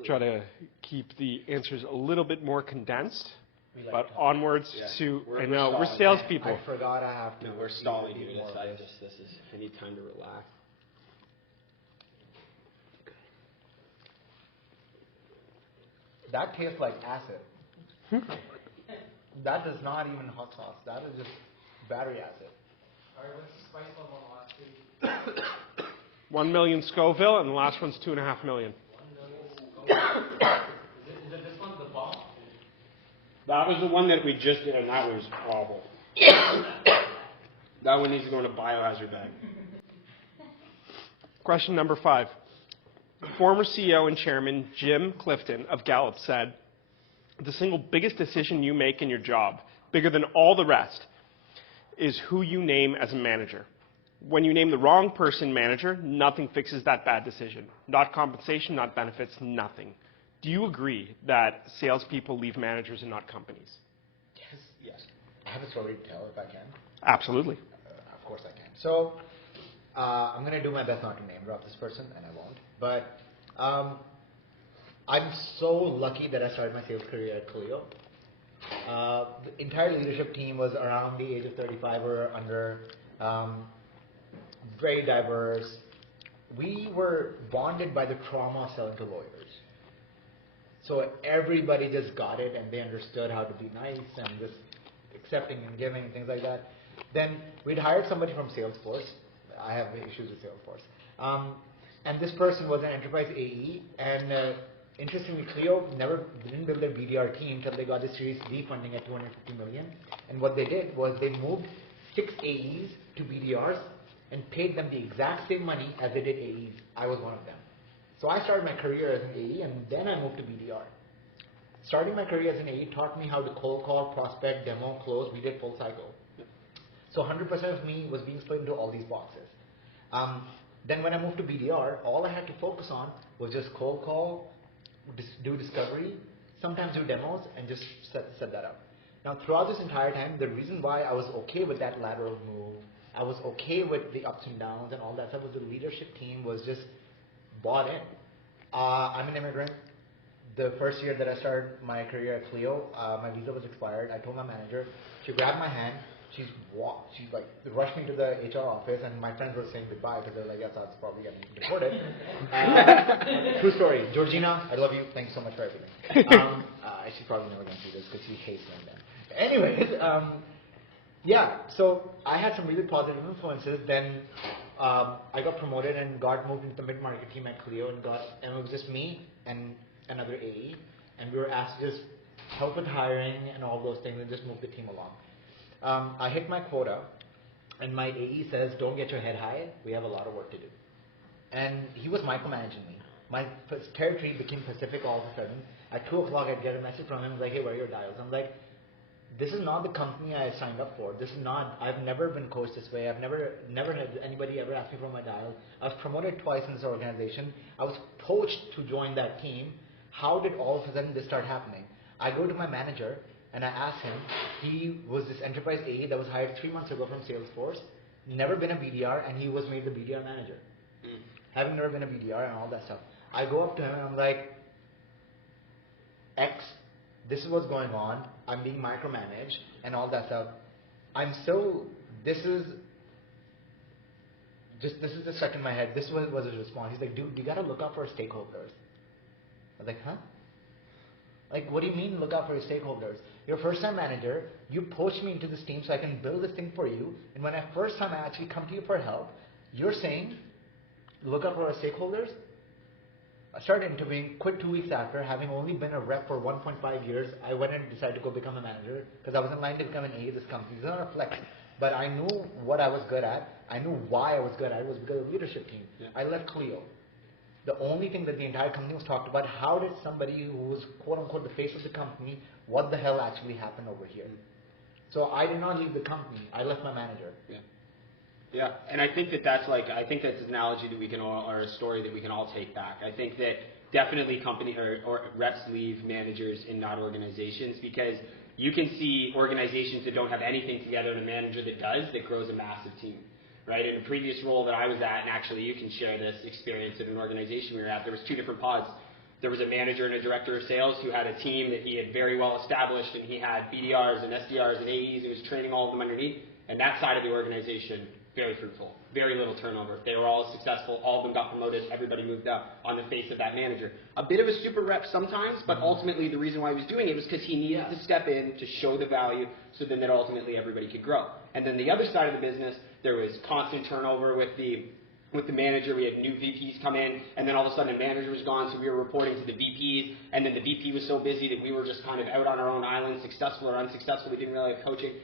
try to keep the answers a little bit more condensed. But onwards to, we're salespeople. I forgot I have to. No, we're stalling here. I need time to relax. That tastes like acid. That is not even hot sauce. That is just battery acid. All right, what's the spice level on the last two? 1 million Scoville, and the last one's 2.5 million. 1 million Scoville. Is it this one, the bomb? That was the one that we just did, and that was awful. That one needs to go in a biohazard bag. Question number 5. Former CEO and chairman Jim Clifton of Gallup said, "The single biggest decision you make in your job, bigger than all the rest, is who you name as a manager. When you name the wrong person manager, nothing fixes that bad decision. Not compensation, not benefits, nothing." Do you agree that salespeople leave managers and not companies? Yes. I have a story to tell if I can. Absolutely. Of course I can. So, I'm going to do my best not to name drop this person, and I won't. But I'm so lucky that I started my sales career at Clio. The entire leadership team was around the age of 35 or under, very diverse. We were bonded by the trauma of selling to lawyers. So everybody just got it, and they understood how to be nice and just accepting and giving and things like that. Then we'd hired somebody from Salesforce. I have issues with Salesforce. And this person was an enterprise AE, and interestingly, Clio didn't build their BDR team until they got the Series D funding at $250 million. And what they did was they moved 6 AEs to BDRs and paid them the exact same money as they did AEs. I was one of them. So I started my career as an AE, and then I moved to BDR. Starting my career as an AE taught me how to cold call, prospect, demo, close. We did full cycle. So 100% of me was being split into all these boxes. Then when I moved to BDR, all I had to focus on was just cold call, do discovery, sometimes do demos, and just set that up. Now, throughout this entire time, the reason why I was okay with that lateral move, I was okay with the ups and downs and all that stuff, was the leadership team was just bought in. I'm an immigrant. The first year that I started my career at Clio, my visa was expired. I told my manager, she grabbed my hand, She's like rushed me to the HR office, and my friends were saying goodbye because they're like, yes, Saad's probably getting deported. True story. Georgina, I love you. Thanks so much for everything. She's probably never going to see this because she hates LinkedIn. Anyways, yeah, so I had some really positive influences. Then I got promoted and got moved into the mid-market team at Clio, and it was just me and another AE, and we were asked to just help with hiring and all those things and just move the team along. I hit my quota, and my AE says, don't get your head high, we have a lot of work to do. And he was micromanaging me. My territory became Pacific all of a sudden. At 2 o'clock, I'd get a message from him, like, hey, where are your dials? I'm like, this is not the company I signed up for. This is not, I've never been coached this way. I've never had anybody ever ask me for my dial. I was promoted twice in this organization. I was poached to join that team. How did all of a sudden this start happening? I go to my manager and I ask him, he was this enterprise AE that was hired 3 months ago from Salesforce, never been a BDR, and he was made the BDR manager. Having never been a BDR and all that stuff. I go up to him and I'm like, X, this is what's going on. I'm being micromanaged and all that stuff. This is just stuck in my head. This was his response. He's like, dude, you gotta look out for stakeholders. I was like, huh? Like, what do you mean look out for your stakeholders? You're a first-time manager. You poached me into this team so I can build this thing for you. And when first time I actually come to you for help, you're saying, look out for our stakeholders? I started interviewing, quit 2 weeks after, having only been a rep for 1.5 years. I went and decided to go become a manager because I was in line to become an AE of this company. It's not a flex. But I knew what I was good at. I knew why I was good at it. It was because of the leadership team. Yeah. I left Clio. The only thing that the entire company was talked about, how did somebody who was quote-unquote the face of the company, what the hell actually happened over here? So I did not leave the company. I left my manager. Yeah. Yeah, and I think that's an analogy that we can all, or a story that we can all take back. I think that definitely company or reps leave managers in not organizations because you can see organizations that don't have anything together and a manager that does, that grows a massive team. Right? In the previous role that I was at, and actually you can share this experience in an organization we were at, there was 2 different pods. There was a manager and a director of sales who had a team that he had very well established, and he had BDRs and SDRs and AEs. He was training all of them underneath. And that side of the organization, very fruitful, very little turnover. They were all successful. All of them got promoted. Everybody moved up on the face of that manager. A bit of a super rep sometimes, but ultimately the reason why he was doing it was because he needed to step in to show the value so then that ultimately everybody could grow. And then the other side of the business, there was constant turnover with the manager. We had new VPs come in, and then all of a sudden the manager was gone, so we were reporting to the VPs, and then the VP was so busy that we were just kind of out on our own island, successful or unsuccessful. We didn't really have coaching.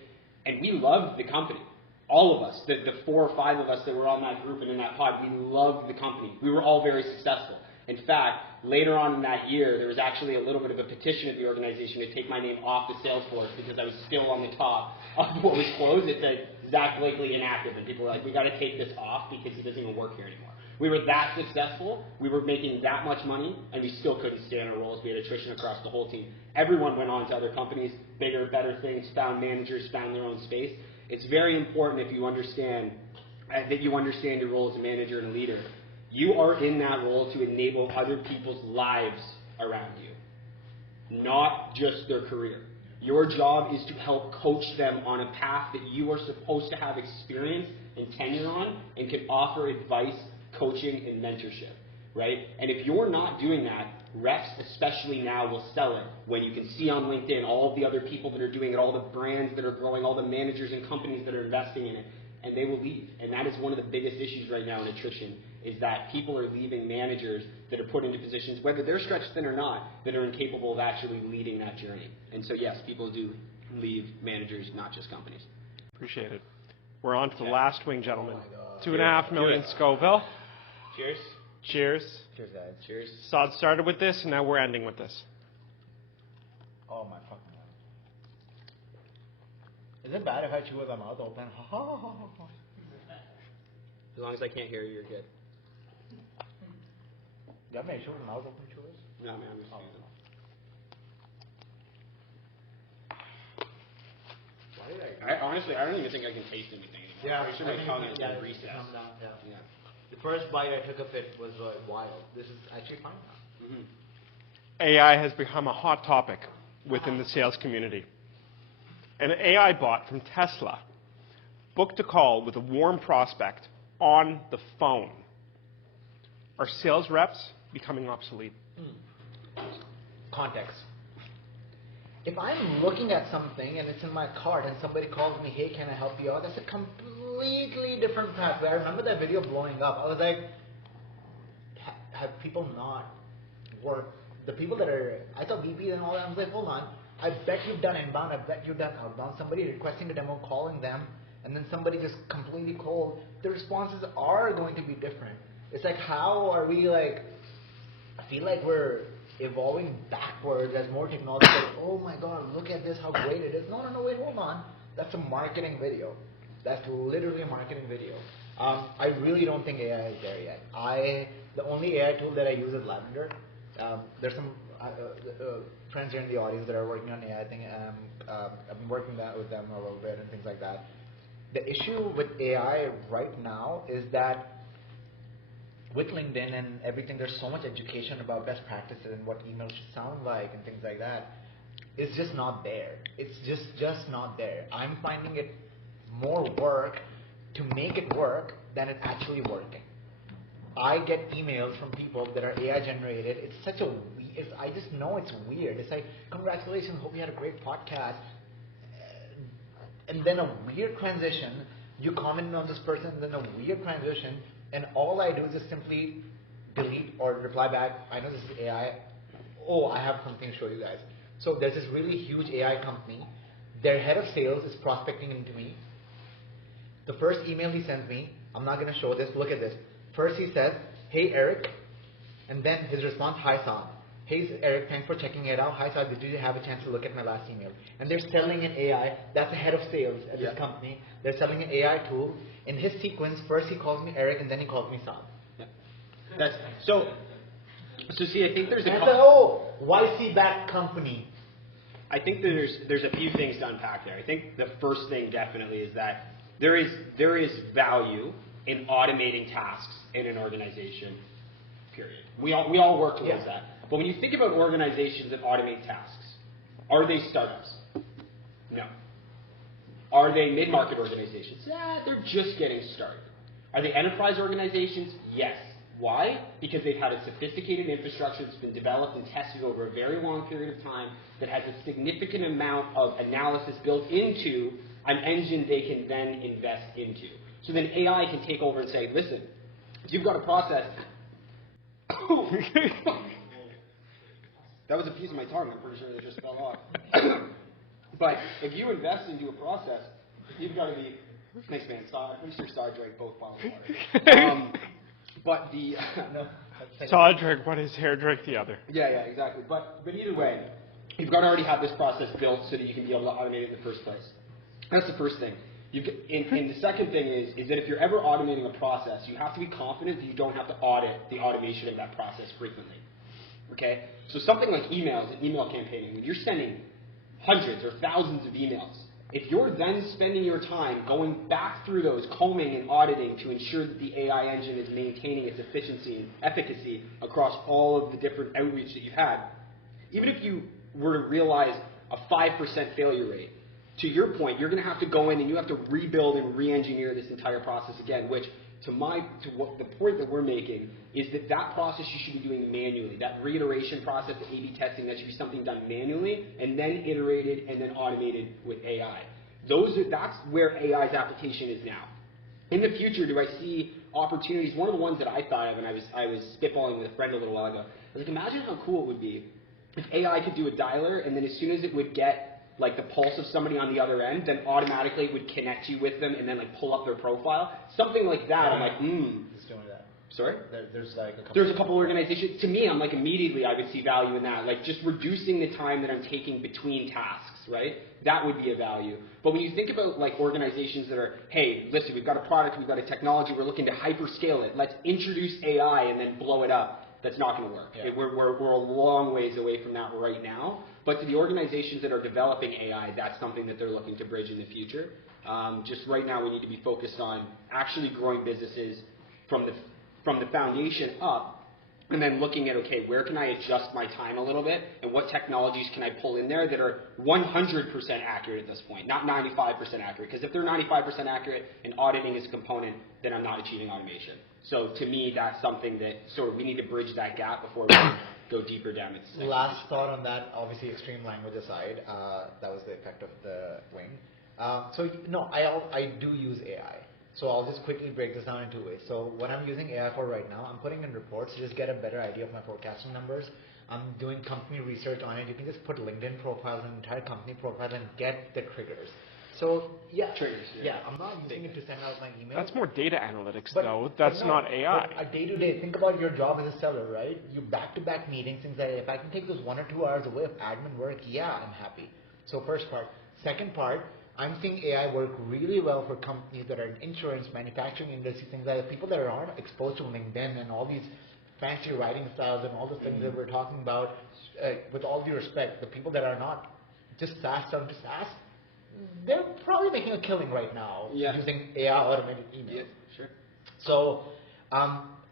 And we loved the company. All of us, the 4 or 5 of us that were on that group and in that pod, we loved the company. We were all very successful. In fact, later on in that year, there was actually a little bit of a petition of the organization to take my name off the Salesforce because I was still on the top of what was closed. It said Zach Blakely inactive, and people were like, we got to take this off because he doesn't even work here anymore. We were that successful, we were making that much money, and we still couldn't stay on our roles. We had attrition across the whole team. Everyone went on to other companies, bigger, better things, found managers, found their own space. It's very important if you understand that you understand your role as a manager and a leader. You are in that role to enable other people's lives around you, not just their career. Your job is to help coach them on a path that you are supposed to have experience and tenure on and can offer advice, coaching, and mentorship, right? And if you're not doing that, reps, especially now, will sell it when you can see on LinkedIn all of the other people that are doing it, all the brands that are growing, all the managers and companies that are investing in it, and they will leave. And that is one of the biggest issues right now in attrition, is that people are leaving managers that are put into positions, whether they're stretched thin or not, that are incapable of actually leading that journey. And so yes, people do leave managers, not just companies. Appreciate it. We're on to the last wing, gentlemen. 2.5 million Scoville. Cheers. Cheers. Cheers, guys. Cheers. Saad started with this, and now we're ending with this. Oh my fucking god. Is it bad if I chew with my mouth open? As long as I can't hear you, you're good. You have any issue with mouth open chewers? No, man, I'm just honestly, I don't even think I can taste anything anymore. Yeah, I'm pretty sure my tongue is recessed. Yeah. The first bite I took of it was wild. This is actually fine now. Mm-hmm. AI has become a hot topic within the sales community. An AI bot from Tesla booked a call with a warm prospect on the phone. Are sales reps becoming obsolete? Context. If I'm looking at something and it's in my cart and somebody calls me, hey, can I help you out? That's a completely different pathway. I remember that video blowing up. I was like, have people not worked? The people that are, I saw VPs and all that, I was like, hold on. I bet you've done inbound, I bet you've done outbound. Somebody requesting a demo, calling them, and then somebody just completely cold. The responses are going to be different. It's like, how are we like, I feel like we're evolving backwards as more technology goes, oh my god, look at this, how great it is. No, wait, hold on. That's a marketing video. That's literally a marketing video. I really don't think AI is there yet. The only AI tool that I use is Lavender. There's some friends here in the audience that are working on AI thing. I've been working with them a little bit and things like that. The issue with AI right now is that with LinkedIn and everything, there's so much education about best practices and what emails should sound like and things like that. It's just not there. It's just not there. I'm finding it more work to make it work than it actually working. I get emails from people that are AI generated. It's such a I just know it's weird. It's like, congratulations, hope you had a great podcast. And then a weird transition. You comment on this person, and then a weird transition. And all I do is just simply delete or reply back. I know this is AI. Oh, I have something to show you guys. So there's this really huge AI company. Their head of sales is prospecting into me. The first email he sends me, I'm not going to show this. Look at this. First he says, hey Eric. And then his response, hi Saad. Hey Eric, thanks for checking it out. Hi Saad, did you have a chance to look at my last email? And they're selling an AI. That's the head of sales at this company. They're selling an AI tool. In his sequence, first he calls me Eric and then he calls me Saad. That's so see, I think there's YC-backed company. I think there's a few things to unpack there. I think the first thing definitely is that there is value in automating tasks in an organization. Period. We all work towards that. But when you think about organizations that automate tasks, are they startups? No. Are they mid-market organizations? Yeah, they're just getting started. Are they enterprise organizations? Yes. Why? Because they've had a sophisticated infrastructure that's been developed and tested over a very long period of time that has a significant amount of analysis built into an engine they can then invest into. So then AI can take over and say, listen, you've got a process. That was a piece of my tongue, I'm pretty sure that just fell off. But if you invest into a process, you've got to be, thanks man, I'm pretty sure Saad drank both bottles of water. But the, Saad drank one, his hair drank the other. Yeah, exactly. But either way, you've got to already have this process built so that you can be able to automate it in the first place. That's the first thing. And the second thing is that if you're ever automating a process, you have to be confident that you don't have to audit the automation of that process frequently. Okay? So something like emails and email campaigning, when you're sending hundreds or thousands of emails, if you're then spending your time going back through those, combing and auditing to ensure that the AI engine is maintaining its efficiency and efficacy across all of the different outreach that you've had, even if you were to realize a 5% failure rate, to your point, you're going to have to go in and you have to rebuild and re-engineer this entire process again, which the point that we're making is that process you should be doing manually. That reiteration process, the A/B testing, that should be something done manually and then iterated and then automated with AI. That's where AI's application is now. In the future, do I see opportunities? One of the ones that I thought of, and I was spitballing with a friend a little while ago, I was like, imagine how cool it would be if AI could do a dialer, and then as soon as it would get like the pulse of somebody on the other end, then automatically it would connect you with them and then like pull up their profile. Something like that. I'm like, Who's doing that? Sorry? There's a couple organizations. To me, I'm like immediately I would see value in that. Like just reducing the time that I'm taking between tasks, right? That would be a value. But when you think about like organizations that are, hey, listen, we've got a product, we've got a technology, we're looking to hyperscale it. Let's introduce AI and then blow it up. That's not going to work. Yeah. We're a long ways away from that right now. But to the organizations that are developing AI, that's something that they're looking to bridge in the future. Just right now, we need to be focused on actually growing businesses from the foundation up and then looking at, okay, where can I adjust my time a little bit, and what technologies can I pull in there that are 100% accurate at this point, not 95% accurate, because if they're 95% accurate and auditing is a component, then I'm not achieving automation. So to me, that's something that sort of we need to bridge that gap before we go deeper down into segmentation. Last thought on that, obviously extreme language aside, that was the effect of the wing. I do use AI. So I'll just quickly break this down in two ways. So what I'm using AI for right now, I'm putting in reports to just get a better idea of my forecasting numbers. I'm doing company research on it. You can just put LinkedIn profiles and entire company profiles and get the triggers. So yeah, triggers. Yeah, I'm not using it to send out my email. That's more data analytics, though. That's not AI. But a day-to-day, think about your job as a seller, right? You back-to-back meetings, things like that. If I can take those 1 or 2 hours away of admin work, yeah, I'm happy. So first part. Second part, I'm seeing AI work really well for companies that are in insurance, manufacturing industry, things like that. People that aren't exposed to LinkedIn and all these fancy writing styles and all the things that we're talking about. With all due respect, the people that are not just SaaS selling to SaaS, they're probably making a killing right now using AI automated emails. Yeah, sure. So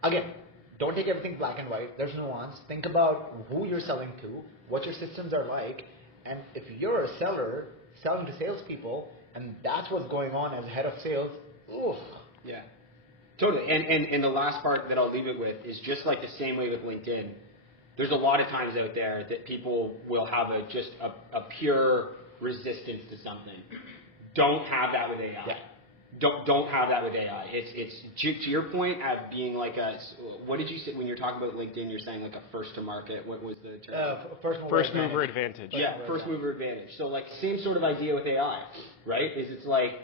again, don't take everything black and white. There's nuance. Think about who you're selling to, what your systems are like, and if you're a seller selling to salespeople, and that's what's going on as head of sales, oof. Yeah, totally. And the last part that I'll leave it with is just like the same way with LinkedIn. There's a lot of times out there that people will have just a pure resistance to something. Don't have that with AI. Yeah. Don't have that with AI. It's to your point of being like what did you say when you're talking about LinkedIn? You're saying like a first to market. What was the term? First mover advantage. Yeah, first mover advantage. So like same sort of idea with AI, right? It's like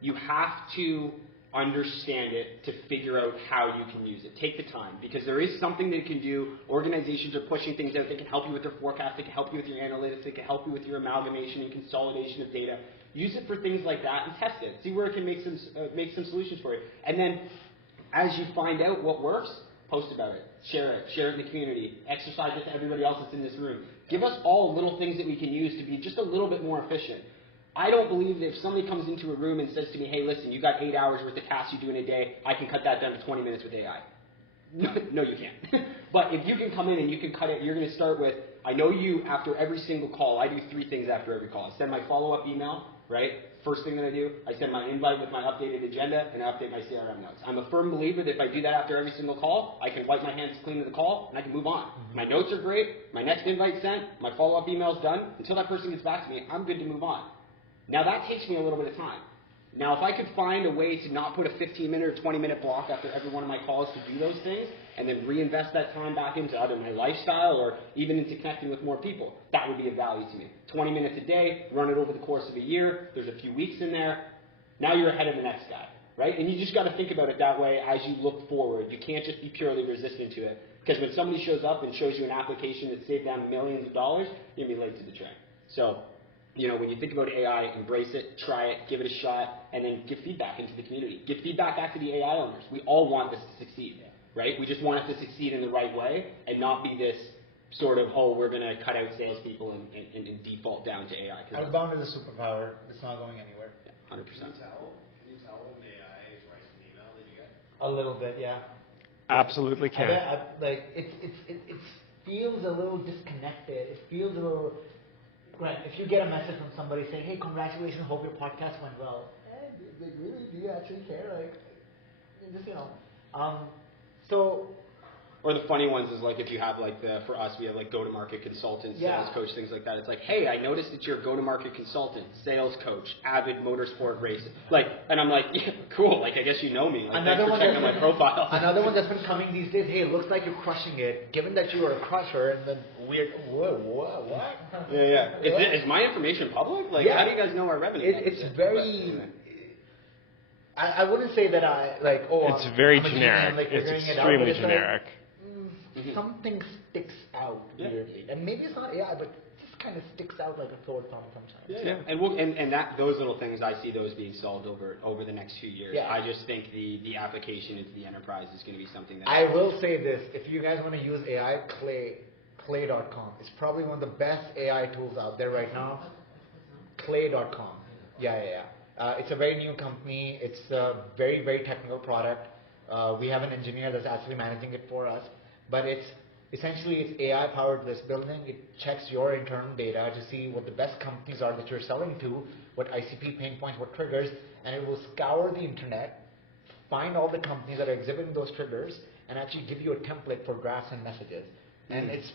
you have to understand it to figure out how you can use it. Take the time, because there is something that it can do. Organizations are pushing things out that can help you with their forecast, they can help you with your analytics, they can help you with your amalgamation and consolidation of data. Use it for things like that and test it. See where it can make some solutions for you. And then as you find out what works, post about it. Share it in the community. Exercise it to everybody else that's in this room. Give us all little things that we can use to be just a little bit more efficient. I don't believe that if somebody comes into a room and says to me, hey, listen, you got 8 hours worth of tasks you do in a day, I can cut that down to 20 minutes with AI. No, you can't. But if you can come in and you can cut it, you're going to start with, I know you, after every single call, I do 3 things after every call. I send my follow-up email, right? First thing that I do, I send my invite with my updated agenda, and I update my CRM notes. I'm a firm believer that if I do that after every single call, I can wipe my hands clean of the call, and I can move on. My notes are great, my next invite's sent, my follow-up email's done. Until that person gets back to me, I'm good to move on. Now that takes me a little bit of time. Now if I could find a way to not put a 15-minute or 20-minute block after every one of my calls to do those things, and then reinvest that time back into either my lifestyle or even into connecting with more people, that would be of value to me. 20 minutes a day, run it over the course of a year, there's a few weeks in there, now you're ahead of the next guy, right? And you just got to think about it that way as you look forward. You can't just be purely resistant to it, because when somebody shows up and shows you an application that saved them millions of dollars, you're going to be late to the train. So, when you think about AI, embrace it, try it, give it a shot, and then give feedback into the community. Give feedback back to the AI owners. We all want this to succeed, right? We just want it to succeed in the right way and not be this sort of, we're going to cut out salespeople and default down to AI. Outbound is a superpower. It's not going anywhere. Yeah, 100%. Can you tell when the AI is writing an email that you get? A little bit, yeah. Absolutely can. It feels a little disconnected. It feels a little... Right, if you get a message from somebody saying, hey, congratulations, hope your podcast went well. Really, do you actually care? Or the funny ones is like if you have for us, we have go-to-market consultants, sales coach, things like that. It's like, hey, I noticed that you're a go-to-market consultant, sales coach, avid motorsport racer. And I'm like, yeah, cool. I guess you know me. Thanks for checking out my profile. Another one that's been coming these days, hey, it looks like you're crushing it. Given that you are a crusher, and then weird, what? Yeah. Is my information public? How do you guys know our revenue? It's very... I wouldn't say that it's very I'm generic. It's extremely generic. Something sticks out weirdly, and maybe it's not AI, but it just kind of sticks out like a sore thumb sometimes. And those little things, I see those being solved over the next few years. Yeah. I just think the application into the enterprise is going to be something that I will say this: if you guys want to use AI, Clay.com is probably one of the best AI tools out there right now. Clay.com. Yeah. It's a very new company. It's a very, very technical product. We have an engineer that's actually managing it for us. but it's AI powered list building. It checks your internal data to see what the best companies are that you're selling to, what ICP pain points, what triggers, and it will scour the internet, find all the companies that are exhibiting those triggers, and actually give you a template for drafts and messages. And it's,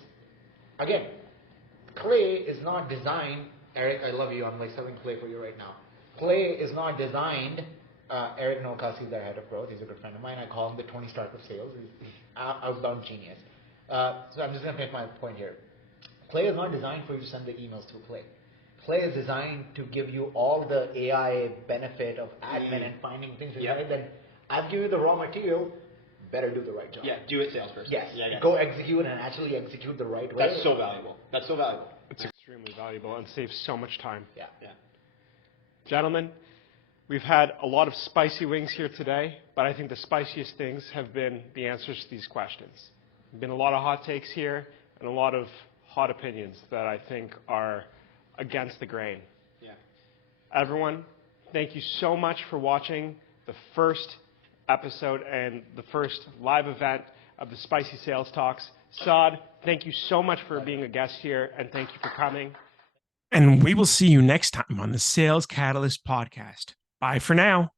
again, Clay is not designed, Eric, I love you, I'm like selling Clay for you right now. Clay is not designed, Eric Nowakowski is our head of growth, he's a good friend of mine, I call him the Tony Stark of sales, he's outbound genius. So I'm just going to make my point here. Clay is not designed for you to send the emails through Clay. Clay is designed to give you all the AI benefit of admin and finding things. Right? Then I've given you the raw material, better do the right job. Yeah, do it, salesperson. Yes, Yeah. go execute and actually execute the right way. That's so valuable. That's so valuable. It's extremely valuable and saves so much time. Yeah. Gentlemen, we've had a lot of spicy wings here today, but I think the spiciest things have been the answers to these questions. There have been a lot of hot takes here and a lot of hot opinions that I think are against the grain. Yeah. Everyone, thank you so much for watching the first episode and the first live event of the Spicy Sales Talks. Saad, thank you so much for being a guest here, and thank you for coming. And we will see you next time on the Sales Catalyst podcast. Bye for now.